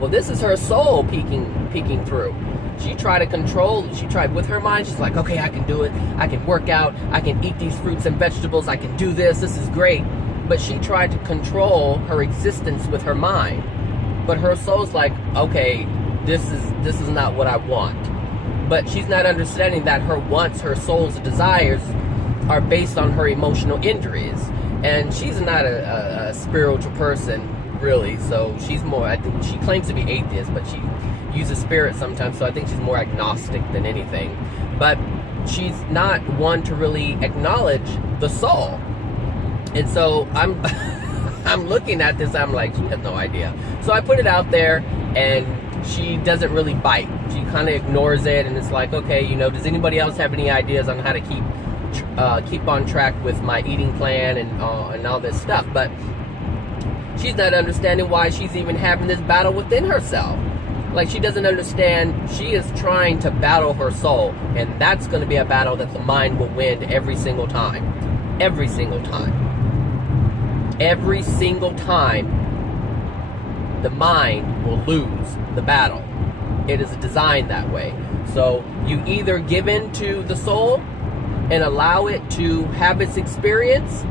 Well, this is her soul peeking through. She tried to control, she tried with her mind, she's like, okay, I can do it, I can work out, I can eat these fruits and vegetables, I can do this is great. But she tried to control her existence with her mind. But her soul's like, okay, this is not what I want. But she's not understanding that her wants, her soul's desires are based on her emotional injuries. And she's not a spiritual person, really. So she's more, I think, she claims to be atheist, but she uses spirit sometimes. So I think she's more agnostic than anything. But she's not one to really acknowledge the soul. And so I'm I'm looking at this, I'm like, she has no idea. So I put it out there, and she doesn't really bite. She kind of ignores it, and it's like, okay, does anybody else have any ideas on how to keep on track with my eating plan and all this stuff? But she's not understanding why she's even having this battle within herself. Like, she doesn't understand. She is trying to battle her soul, and that's going to be a battle that the mind will win every single time. Every single time. Every single time, the mind will lose the battle. It is designed that way. So you either give in to the soul and allow it to have its experience,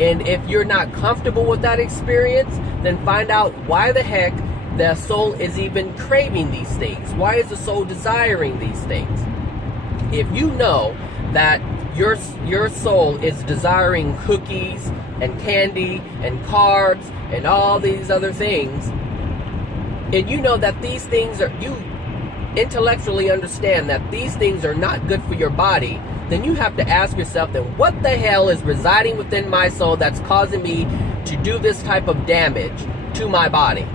and if you're not comfortable with that experience, then find out why the heck the soul is even craving these things. Why is the soul desiring these things? If you know that your soul is desiring cookies and candy and carbs and all these other things, and you know that these things are, you intellectually understand that these things are not good for your body, then you have to ask yourself, then what the hell is residing within my soul that's causing me to do this type of damage to my body?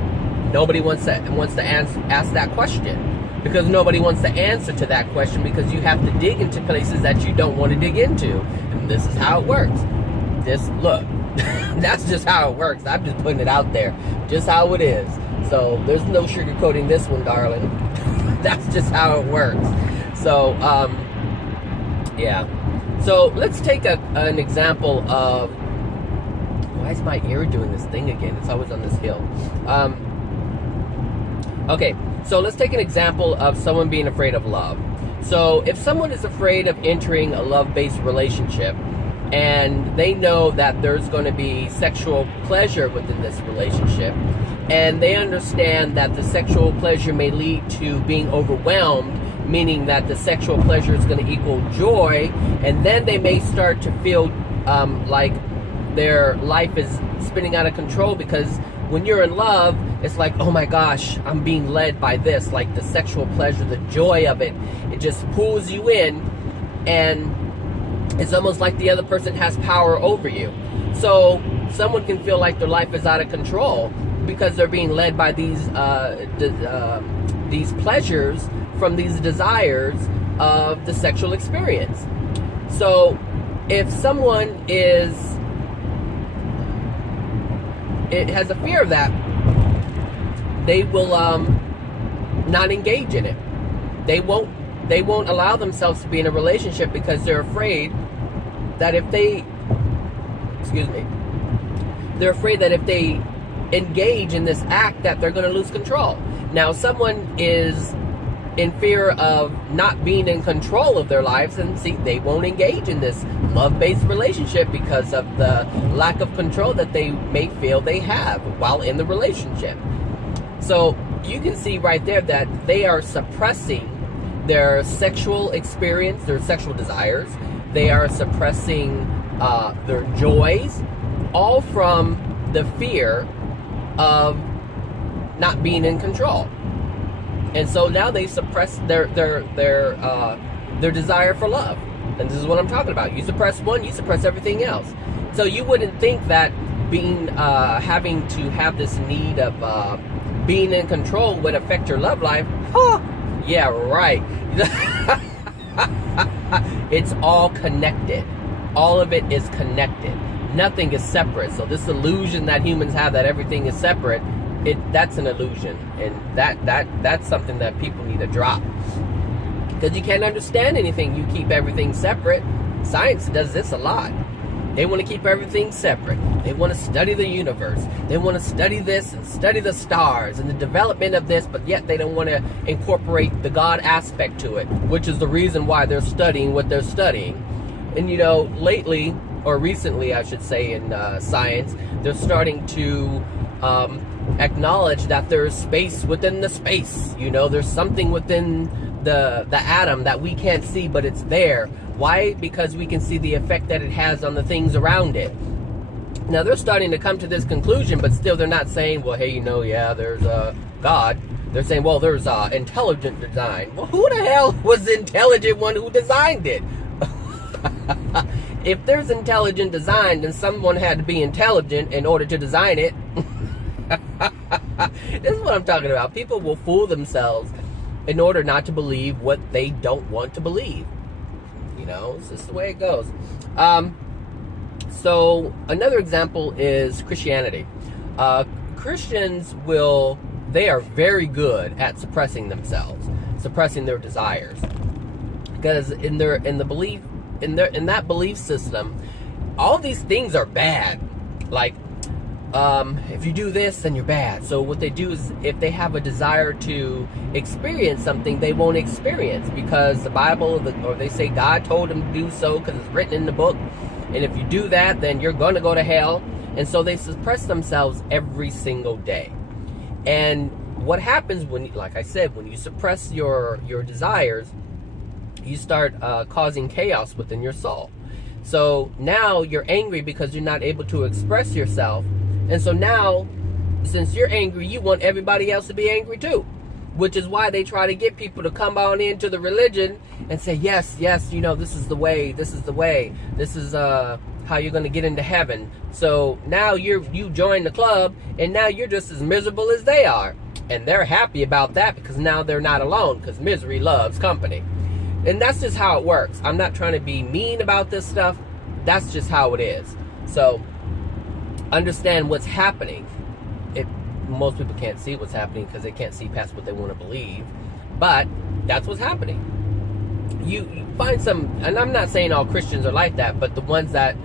Nobody wants to ask that question, because nobody wants to answer to that question, because you have to dig into places that you don't want to dig into. And this is how it works. Look, that's just how it works. I'm just putting it out there, just how it is. So there's no sugarcoating this one, darling. That's just how it works. So, yeah. So let's take an example of, why is my ear doing this thing again? It's always on this hill. Okay, so let's take an example of someone being afraid of love. So if someone is afraid of entering a love-based relationship, and they know that there's going to be sexual pleasure within this relationship, and they understand that the sexual pleasure may lead to being overwhelmed, meaning that the sexual pleasure is going to equal joy, and then they may start to feel like their life is spinning out of control, because when you're in love, it's like, oh my gosh, I'm being led by this, like the sexual pleasure, the joy of it, it just pulls you in, and it's almost like the other person has power over you. So someone can feel like their life is out of control because they're being led by these pleasures from these desires of the sexual experience. So if someone has a fear of that, they will not engage in it. They won't allow themselves to be in a relationship because they're afraid that if they engage in this act, that they're going to lose control. Now, someone is in fear of not being in control of their lives, and see, they won't engage in this love-based relationship because of the lack of control that they may feel they have while in the relationship. So you can see right there that they are suppressing their sexual experience, their sexual desires. They are suppressing their joys, all from the fear of not being in control. And so now they suppress their desire for love. And this is what I'm talking about. You suppress one, you suppress everything else. So you wouldn't think that being having to have this need of being in control would affect your love life. Huh? Yeah, right. It's all connected. All of it is connected. Nothing is separate. So this illusion that humans have that everything is separate, that's an illusion, and that's something that people need to drop, because you can't understand anything. You keep everything separate. Science does this a lot. They want to keep everything separate. They want to study the universe. They want to study this and study the stars and the development of this, but yet they don't want to incorporate the God aspect to it, which is the reason why they're studying what they're studying. And you know, lately, or recently I should say, in science, they're starting to acknowledge that there's space within the space. You know, there's something within the atom that we can't see, but it's there. Why? Because we can see the effect that it has on the things around it. Now they're starting to come to this conclusion, but still they're not saying, well, hey, you know, yeah, there's God. They're saying, well, there's intelligent design. Well, who the hell was the intelligent one who designed it? If there's intelligent design, then someone had to be intelligent in order to design it. This is what I'm talking about. People will fool themselves in order not to believe what they don't want to believe. You know, it's just the way it goes. So another example is Christianity. Christians they are very good at suppressing themselves, suppressing their desires, because in that belief system, all these things are bad. Like, if you do this, then you're bad. So what they do is, if they have a desire to experience something, they won't experience, because the Bible, or they say God told them to do so because it's written in the book. And if you do that, then you're going to go to hell. And so they suppress themselves every single day. And what happens when, like I said, when you suppress your desires, you start causing chaos within your soul. So now you're angry because you're not able to express yourself. And so now, since you're angry, you want everybody else to be angry too. Which is why they try to get people to come on into the religion and say, yes, you know, this is the way, this is the way, this is how you're going to get into heaven. So now you join the club, and now you're just as miserable as they are. And they're happy about that, because now they're not alone, because misery loves company. And that's just how it works. I'm not trying to be mean about this stuff. That's just how it is. So understand what's happening. Most people can't see what's happening because they can't see past what they want to believe. But that's what's happening. You find some, and I'm not saying all Christians are like that, but the ones that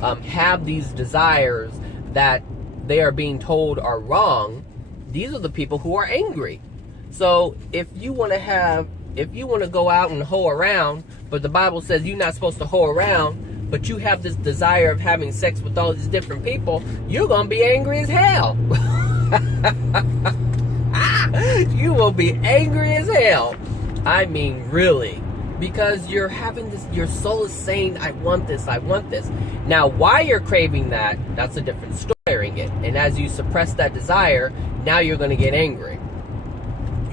have these desires that they are being told are wrong, these are the people who are angry. So if you want to go out and hoe around, but the Bible says you're not supposed to hoe around, but you have this desire of having sex with all these different people, you're going to be angry as hell. You will be angry as hell. I mean, really. Because you're having this, your soul is saying, I want this, I want this. Now, why you're craving that, that's a different story. And as you suppress that desire, now you're going to get angry.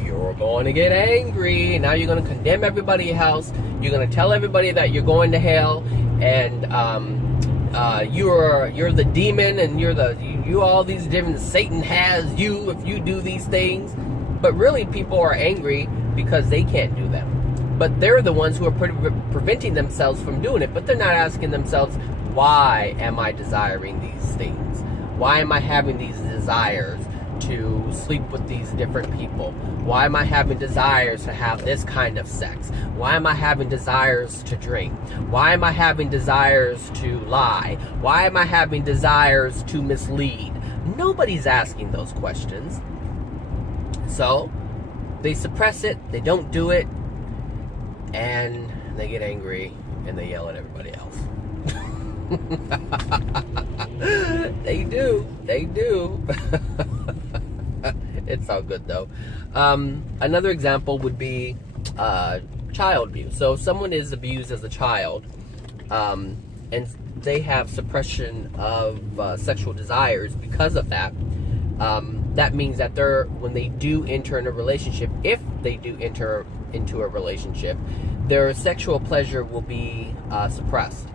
You're going to get angry. Now you're going to condemn everybody else. You're going to tell everybody that you're going to hell. And you're the demon, and you all these different, Satan has you if you do these things. But really, people are angry because they can't do them. But they're the ones who are preventing themselves from doing it. But they're not asking themselves, why am I desiring these things? Why am I having these desires to sleep with these different people? Why am I having desires to have this kind of sex? Why am I having desires to drink? Why am I having desires to lie? Why am I having desires to mislead? Nobody's asking those questions. So they suppress it, they don't do it, and they get angry and they yell at everybody else. They do. It's all good though. Another example would be child abuse. So if someone is abused as a child, and they have suppression of sexual desires because of that, that means that when they do enter in a relationship, if they do enter into a relationship, their sexual pleasure will be suppressed.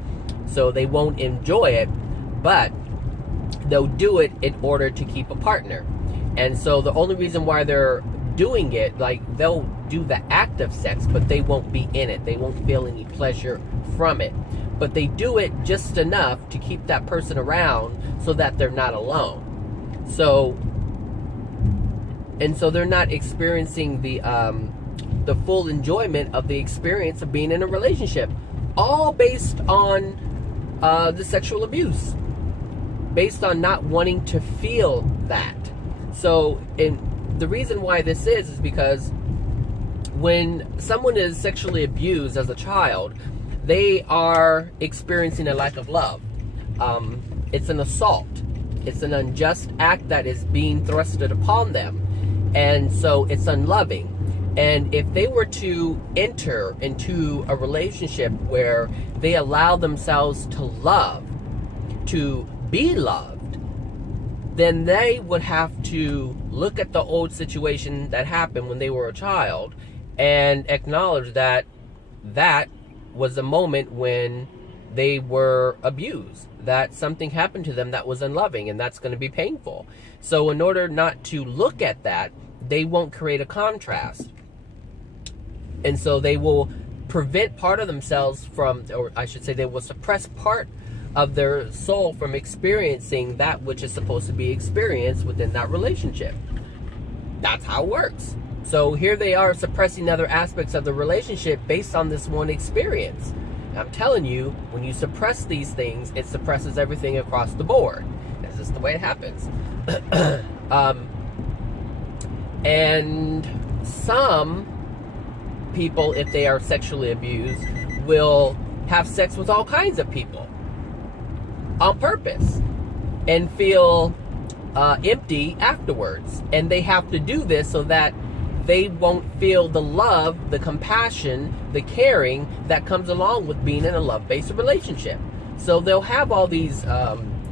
So they won't enjoy it, but they'll do it in order to keep a partner. And so the only reason why they're doing it, like, they'll do the act of sex, but they won't be in it. They won't feel any pleasure from it. But they do it just enough to keep that person around so that they're not alone. So they're not experiencing the full enjoyment of the experience of being in a relationship, all based on the sexual abuse, based on not wanting to feel that. So, the reason why this is because when someone is sexually abused as a child, they are experiencing a lack of love. It's an assault. It's an unjust act that is being thrusted upon them. And so it's unloving. And if they were to enter into a relationship where they allow themselves to love, to be loved, then they would have to look at the old situation that happened when they were a child and acknowledge that that was a moment when they were abused, that something happened to them that was unloving, and that's going to be painful. So in order not to look at that, they won't create a contrast. And so they will prevent part of themselves from, or I should say, they will suppress part of their soul from experiencing that which is supposed to be experienced within that relationship. That's how it works. So here they are suppressing other aspects of the relationship based on this one experience. And I'm telling you, when you suppress these things, it suppresses everything across the board. That's just the way it happens. And some people, if they are sexually abused, will have sex with all kinds of people on purpose and feel empty afterwards. And they have to do this so that they won't feel the love, the compassion, the caring that comes along with being in a love-based relationship. So they'll have all these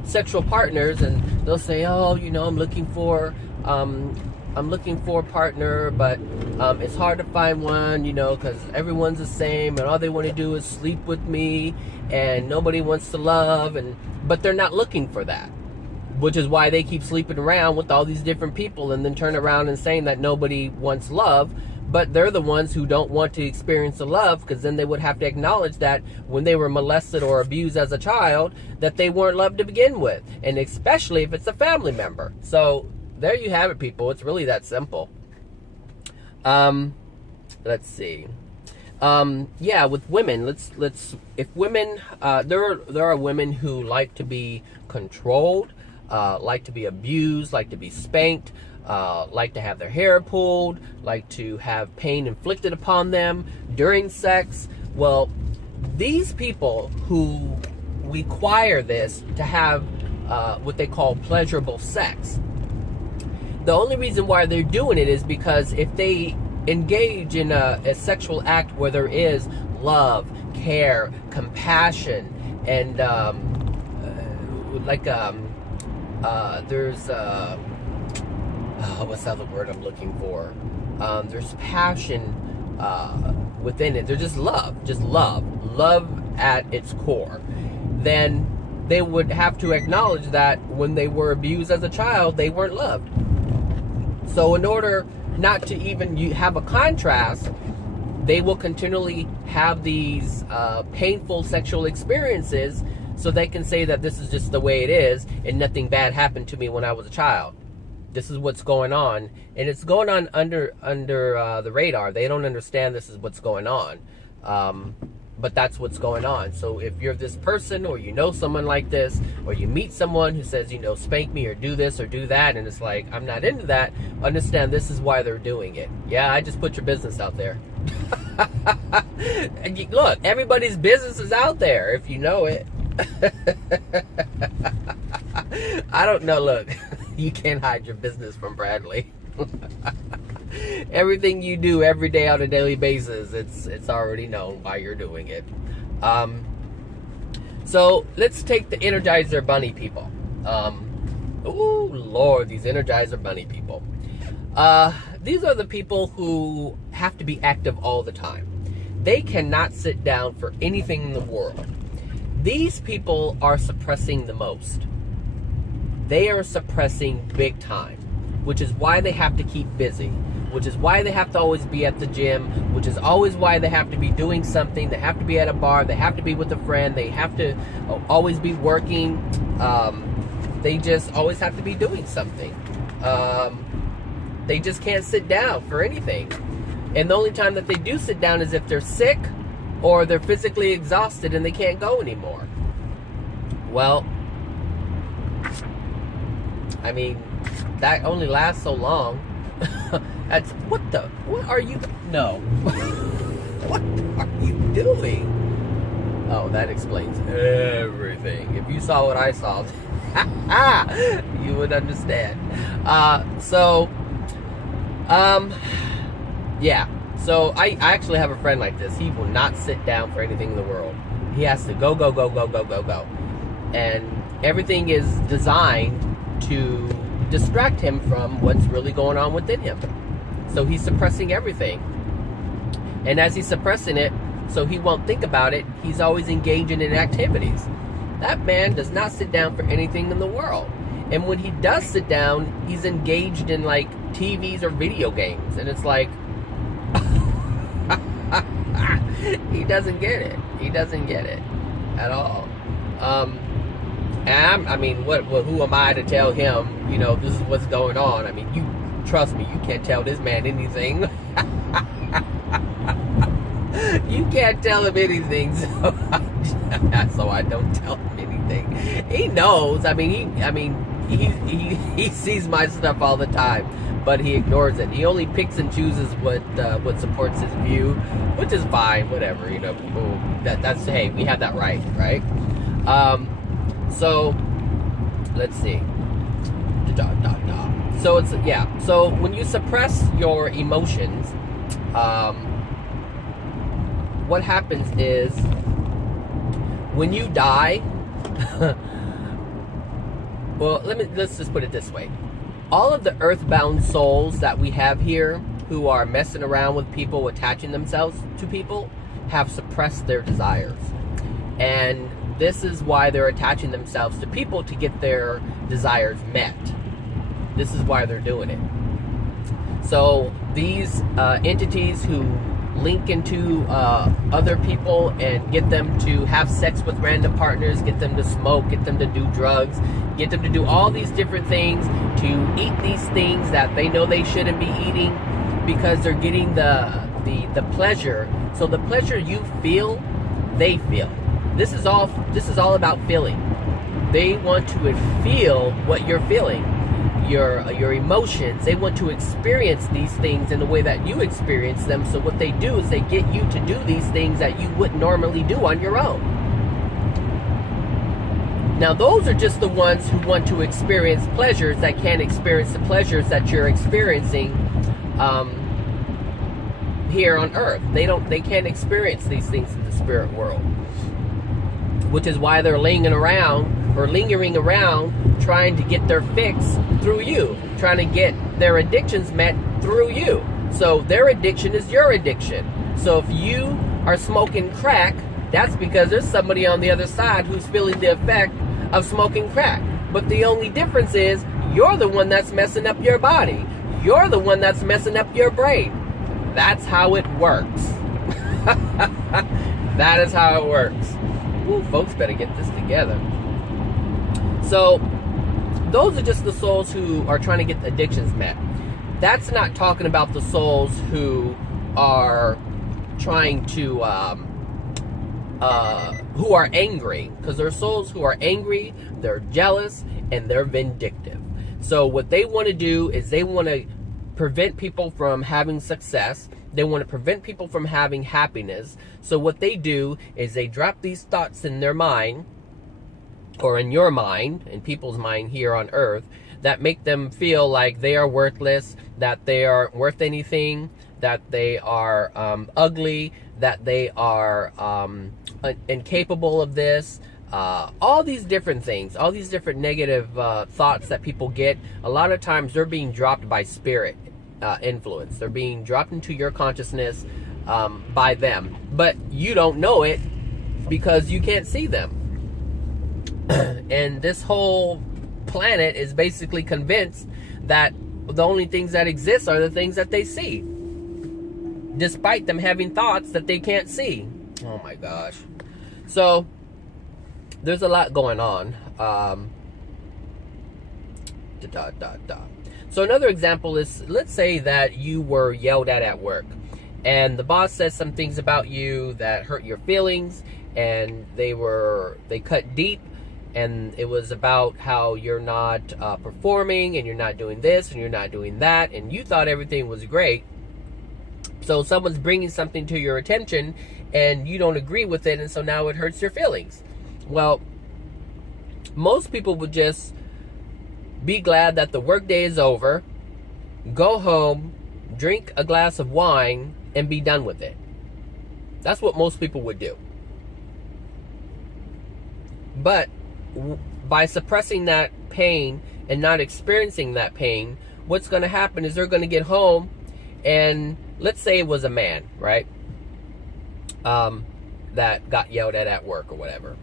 sexual partners, and they'll say, oh, you know, I'm looking for a partner, but it's hard to find one, you know, because everyone's the same, and all they want to do is sleep with me, and nobody wants to love, but they're not looking for that, which is why they keep sleeping around with all these different people and then turn around and saying that nobody wants love, but they're the ones who don't want to experience the love, because then they would have to acknowledge that when they were molested or abused as a child, that they weren't loved to begin with, and especially if it's a family member. So there you have it, people. It's really that simple. Let's see. Yeah, with women, if women, there are women who like to be controlled, like to be abused, like to be spanked, like to have their hair pulled, like to have pain inflicted upon them during sex. Well, these people who require this to have what they call pleasurable sex, the only reason why they're doing it is because if they engage in a sexual act where there is love, care, compassion, and there's what's the other word I'm looking for? There's passion within it. There's just love at its core. Then they would have to acknowledge that when they were abused as a child, they weren't loved. So in order not to even have a contrast, they will continually have these painful sexual experiences so they can say that this is just the way it is and nothing bad happened to me when I was a child. This is what's going on, and it's going on under the radar. They don't understand this is what's going on. But that's what's going on. So if you're this person, or you know someone like this, or you meet someone who says, spank me or do this or do that, and it's like, I'm not into that, understand this is why they're doing it. Yeah, I just put your business out there. Look, everybody's business is out there if you know it. I don't know. Look, you can't hide your business from Bradley. Everything you do every day on a daily basis, it's already known why you're doing it. So let's take the Energizer Bunny people. Oh Lord, these Energizer Bunny people. These are the people who have to be active all the time. They cannot sit down for anything in the world. These people are suppressing the most. They are suppressing big time, which is why they have to keep busy, which is why they have to always be at the gym, which is always why they have to be doing something. They have to be at a bar. They have to be with a friend. They have to always be working. They just always have to be doing something. They just can't sit down for anything. And the only time that they do sit down is if they're sick or they're physically exhausted and they can't go anymore. Well, I mean, that only lasts so long. That's, what are you, no. What are you doing? Oh, that explains everything. If you saw what I saw, you would understand. Yeah. So I actually have a friend like this. He will not sit down for anything in the world. He has to go. And everything is designed to distract him from what's really going on within him. So he's suppressing everything. And as he's suppressing it, so he won't think about it, he's always engaging in activities. That man does not sit down for anything in the world. And when he does sit down, he's engaged in like TVs or video games. And it's like, he doesn't get it. He doesn't get it at all. And I mean, who am I to tell him, this is what's going on? I mean, you trust me, you can't tell this man anything. You can't tell him anything, so I don't tell him anything. He knows. I mean, he sees my stuff all the time, but he ignores it. He only picks and chooses what supports his view, which is fine. Whatever, people. That's hey, we have that right? So let's see. So it's So when you suppress your emotions, what happens is when you die. Well, let's just put it this way. All of the earthbound souls that we have here who are messing around with people, attaching themselves to people, have suppressed their desires. And this is why they're attaching themselves to people, to get their desires met. This is why they're doing it. So these entities who link into other people and get them to have sex with random partners, get them to smoke, get them to do drugs, get them to do all these different things, to eat these things that they know they shouldn't be eating, because they're getting the pleasure. So the pleasure you feel, they feel. This is all about feeling. They want to feel what you're feeling, your emotions. They want to experience these things in the way that you experience them. So what they do is they get you to do these things that you wouldn't normally do on your own. Now those are just the ones who want to experience pleasures that can't experience the pleasures that you're experiencing here on earth. They can't experience these things in the spirit world, which is why they're lingering around trying to get their fix through you, trying to get their addictions met through you. So their addiction is your addiction. So if you are smoking crack, that's because there's somebody on the other side who's feeling the effect of smoking crack. But the only difference is you're the one that's messing up your body. You're the one that's messing up your brain. That's how it works. That is how it works. Ooh, folks better get this together. So those are just the souls who are trying to get addictions met. That's not talking about the souls who are trying to who are angry, because there are souls who are angry, they're jealous, and they're vindictive. So what they want to do is they want to prevent people from having success. They want to prevent people from having happiness. So what they do is they drop these thoughts in their mind, or in your mind, in people's mind here on earth, that make them feel like they are worthless, that they aren't worth anything, that they are ugly, that they are incapable of this. All these different things, all these different negative thoughts that people get, a lot of times they're being dropped by spirit influence. They're being dropped into your consciousness by them. But you don't know it because you can't see them. And this whole planet is basically convinced that the only things that exist are the things that they see, despite them having thoughts that they can't see. Oh my gosh. So there's a lot going on. So another example is, let's say that you were yelled at work, and the boss says some things about you that hurt your feelings, and they cut deep, and it was about how you're not performing, and you're not doing this, and you're not doing that, and you thought everything was great. So someone's bringing something to your attention, and you don't agree with it, and so now it hurts your feelings. Well, most people would just be glad that the workday is over, go home, drink a glass of wine, and be done with it. That's what most people would do. But by suppressing that pain and not experiencing that pain, what's going to happen is they're going to get home, and let's say it was a man, right? That got yelled at work or whatever.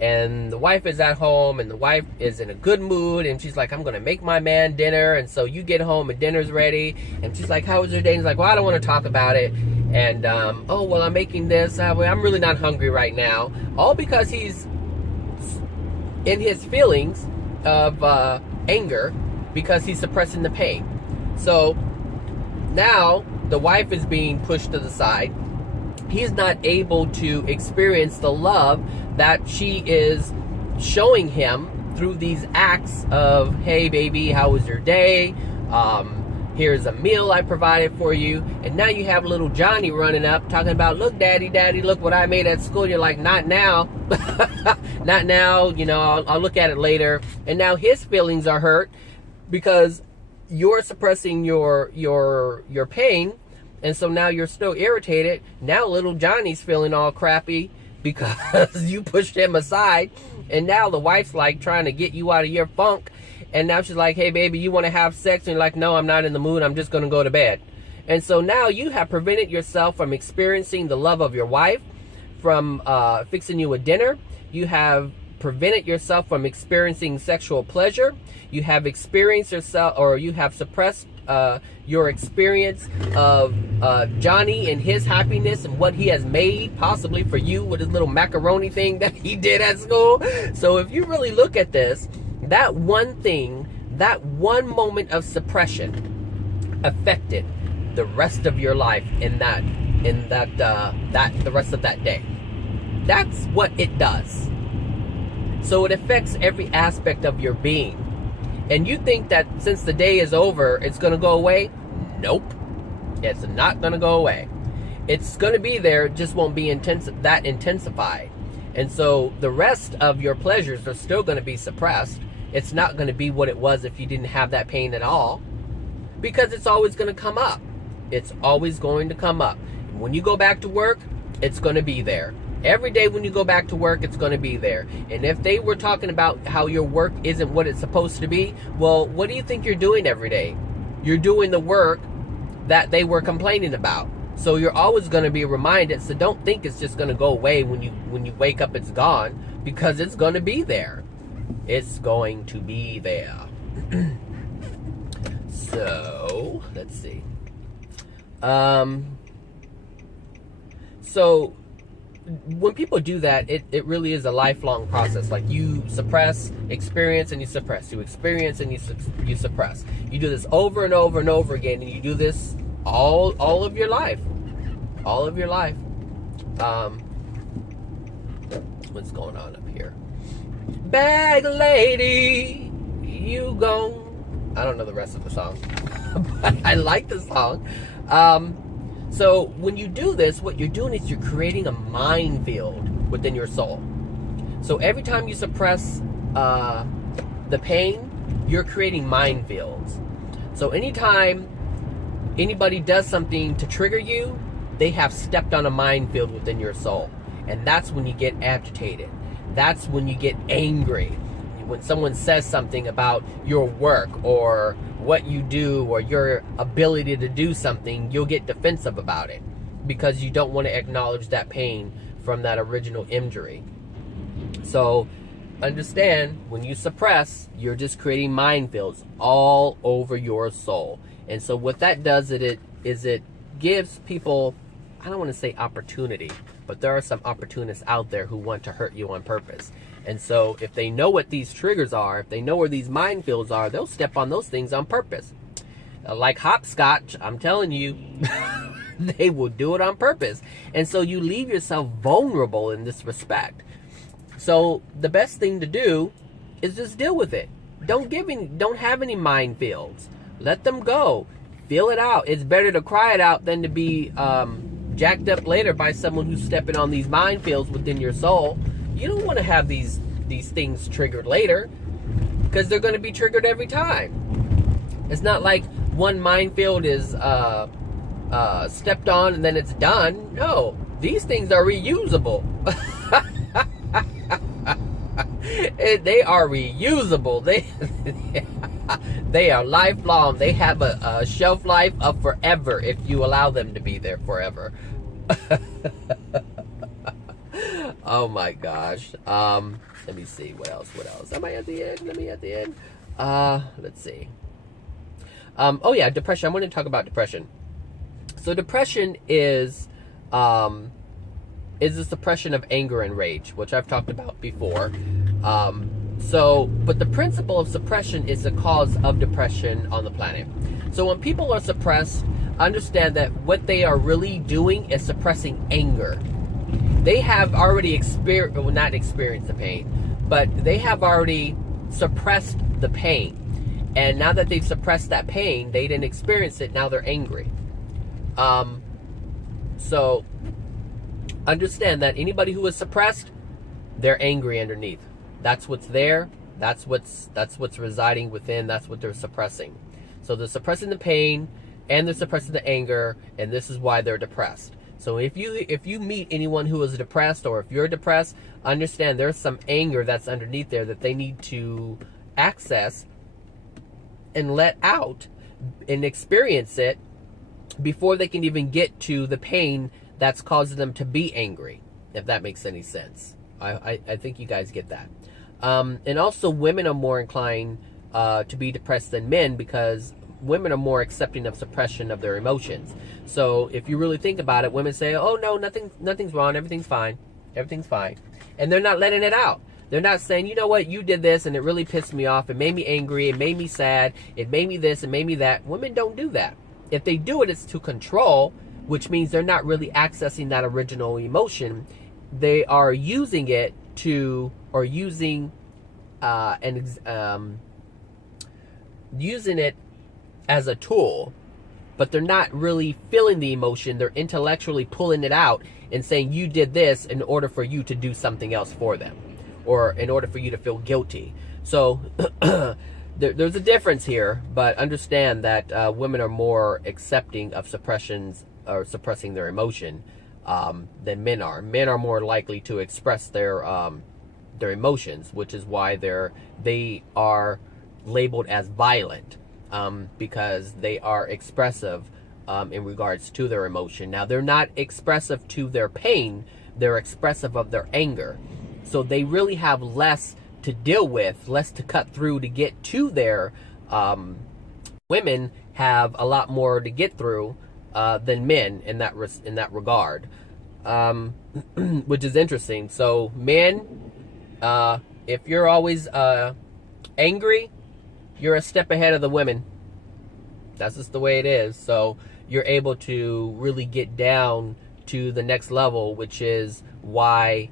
And the wife is at home, and the wife is in a good mood, and she's like, I'm going to make my man dinner. And so you get home and dinner's ready, and she's like, how was your day? And he's like, well, I don't want to talk about it. And, oh, well, I'm making this. I'm really not hungry right now. All because he's in his feelings of anger, because he's suppressing the pain. So now the wife is being pushed to the side. He's not able to experience the love that she is showing him through these acts of, hey baby, how was your day? Here's a meal I provided for you. And now you have little Johnny running up talking about, look daddy, look what I made at school. You're like, not now. Not now, you know, I'll look at it later. And now his feelings are hurt because you're suppressing your pain. And so now you're still irritated. Now little Johnny's feeling all crappy because you pushed him aside. And now the wife's like trying to get you out of your funk. And now she's like, hey baby, you want to have sex? And you're like, no, I'm not in the mood. I'm just going to go to bed. And so now you have prevented yourself from experiencing the love of your wife, from fixing you a dinner. You have prevented yourself from experiencing sexual pleasure. You have experienced yourself, or you have suppressed your experience of Johnny and his happiness and what he has made possibly for you with his little macaroni thing that he did at school. So if you really look at this, that one thing, that one moment of suppression affected the rest of your life in the rest of that day. That's what it does. So it affects every aspect of your being. And you think that since the day is over, it's going to go away? Nope. It's not going to go away. It's going to be there, it just won't be that intensified. And so the rest of your pleasures are still going to be suppressed. It's not going to be what it was if you didn't have that pain at all. Because it's always going to come up. It's always going to come up. When you go back to work, it's going to be there. Every day when you go back to work, it's going to be there. And if they were talking about how your work isn't what it's supposed to be, well, what do you think you're doing every day? You're doing the work that they were complaining about. So you're always going to be reminded. So don't think it's just going to go away when you wake up, it's gone, because it's going to be there. It's going to be there. So, let's see. So when people do that, it really is a lifelong process. Like you suppress, experience, and you suppress. You experience and you suppress. You do this over and over and over again, and you do this all of your life. All of your life. What's going on up here? Bag lady, you gone. I don't know the rest of the song, but I like the song. So when you do this, what you're doing is you're creating a minefield within your soul. So every time you suppress the pain, you're creating minefields. So anytime anybody does something to trigger you, they have stepped on a minefield within your soul. And that's when you get agitated. That's when you get angry. When someone says something about your work or what you do or your ability to do something, you'll get defensive about it because you don't want to acknowledge that pain from that original injury. So understand, when you suppress, you're just creating minefields all over your soul. And so what that does is it gives people, I don't want to say opportunity, but there are some opportunists out there who want to hurt you on purpose. And so if they know what these triggers are, if they know where these minefields are, they'll step on those things on purpose. Like hopscotch, I'm telling you, they will do it on purpose. And so you leave yourself vulnerable in this respect. So the best thing to do is just deal with it. Don't have any minefields. Let them go. Feel it out. It's better to cry it out than to be jacked up later by someone who's stepping on these minefields within your soul. You don't want to have these things triggered later, because they're going to be triggered every time. It's not like one minefield is stepped on and then it's done. No, these things are reusable. They are reusable. They are lifelong. They have a shelf life of forever if you allow them to be there forever. Oh my gosh. Let me see. What else? Am I at the end? Let me at the end. Let's see. Oh yeah, depression. I want to talk about depression. So depression is the suppression of anger and rage, which I've talked about before. But the principle of suppression is the cause of depression on the planet. So when people are suppressed, understand that what they are really doing is suppressing anger. They have already not experienced the pain, but they have already suppressed the pain. And now that they've suppressed that pain, they didn't experience it, now they're angry. So understand that anybody who is suppressed, they're angry underneath. That's what's there. That's what's residing within. That's what they're suppressing. So they're suppressing the pain and they're suppressing the anger, and this is why they're depressed. So if you meet anyone who is depressed, or if you're depressed, understand there's some anger that's underneath there that they need to access and let out and experience it before they can even get to the pain that's causing them to be angry, if that makes any sense. I think you guys get that. And also women are more inclined to be depressed than men, because women are more accepting of suppression of their emotions. So if you really think about it, women say, oh no, nothing's wrong, everything's fine. And they're not letting it out. They're not saying, you know what, you did this and it really pissed me off, it made me angry, it made me sad, it made me this, it made me that. Women don't do that. If they do it, it's to control, which means they're not really accessing that original emotion. They are using it to, or using it as a tool, but they're not really feeling the emotion. They're intellectually pulling it out and saying, you did this in order for you to do something else for them, or in order for you to feel guilty. So there's a difference here, but understand that women are more accepting of suppressions or suppressing their emotion than men are. Men are more likely to express their emotions, which is why they are labeled as violent, because they are expressive in regards to their emotion. Now, they're not expressive to their pain, they're expressive of their anger. So they really have less to deal with, less to cut through to get to their women have a lot more to get through than men in that regard, which is interesting. So men, if you're always angry, you're a step ahead of the women. That's just the way it is. So you're able to really get down to the next level, which is why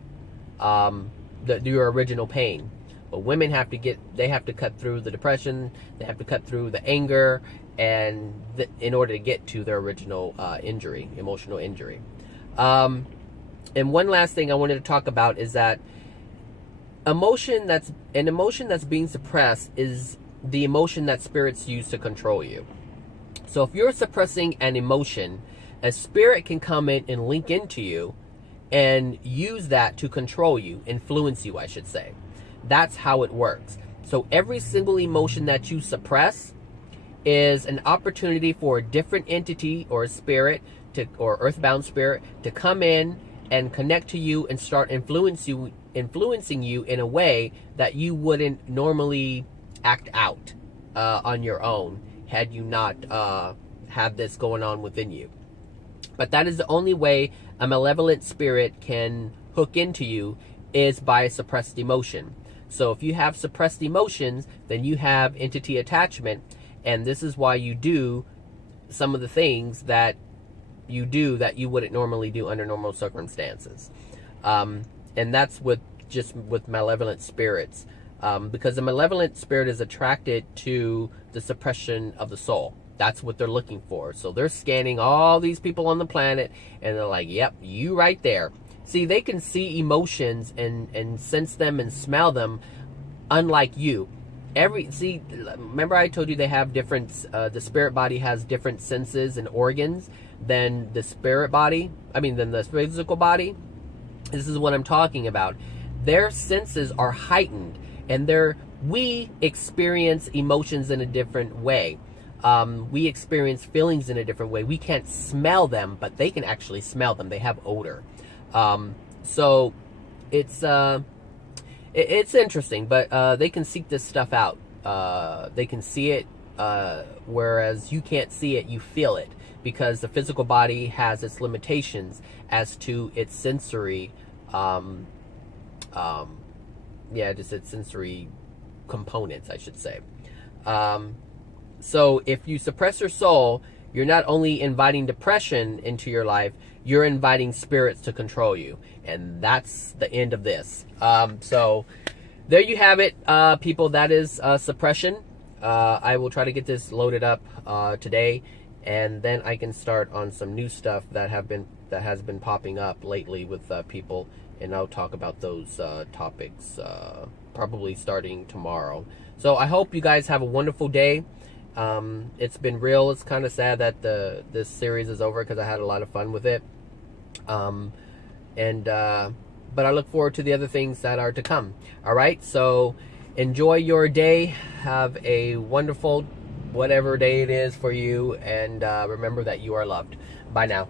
your original pain. But women have to cut through the depression, they have to cut through the anger, and in order to get to their original emotional injury. And one last thing I wanted to talk about is that an emotion that's being suppressed is the emotion that spirits use to control you. So if you're suppressing an emotion, a spirit can come in and link into you and use that to control you, influence you, I should say. That's how it works. So every single emotion that you suppress is an opportunity for a different entity or a spirit or earthbound spirit to come in and connect to you and start influencing you in a way that you wouldn't normally act out on your own had you not have this going on within you. But that is the only way a malevolent spirit can hook into you, is by a suppressed emotion. So if you have suppressed emotions, then you have entity attachment, and this is why you do some of the things that you do that you wouldn't normally do under normal circumstances. And that's with malevolent spirits, because the malevolent spirit is attracted to the suppression of the soul. That's what they're looking for. So they're scanning all these people on the planet, and they're like, yep, you right there. See, they can see emotions and sense them and smell them, unlike you. Remember I told you they have different, the spirit body has different senses and organs than the than the physical body? This is what I'm talking about. Their senses are heightened, and we experience emotions in a different way. We experience feelings in a different way. We can't smell them, but they can actually smell them. They have odor. So it's interesting, but they can seek this stuff out. They can see it, whereas you can't see it, you feel it, because the physical body has its limitations as to its sensory, just its sensory components, I should say. So if you suppress your soul, you're not only inviting depression into your life, you're inviting spirits to control you. And that's the end of this. So there you have it, people. That is suppression. I will try to get this loaded up today, and then I can start on some new stuff that has been popping up lately with people, and I'll talk about those topics probably starting tomorrow. So I hope you guys have a wonderful day. It's been real. It's kind of sad that this series is over, because I had a lot of fun with it. But I look forward to the other things that are to come. All right, so enjoy your day. Have a wonderful whatever day it is for you, and remember that you are loved. Bye now.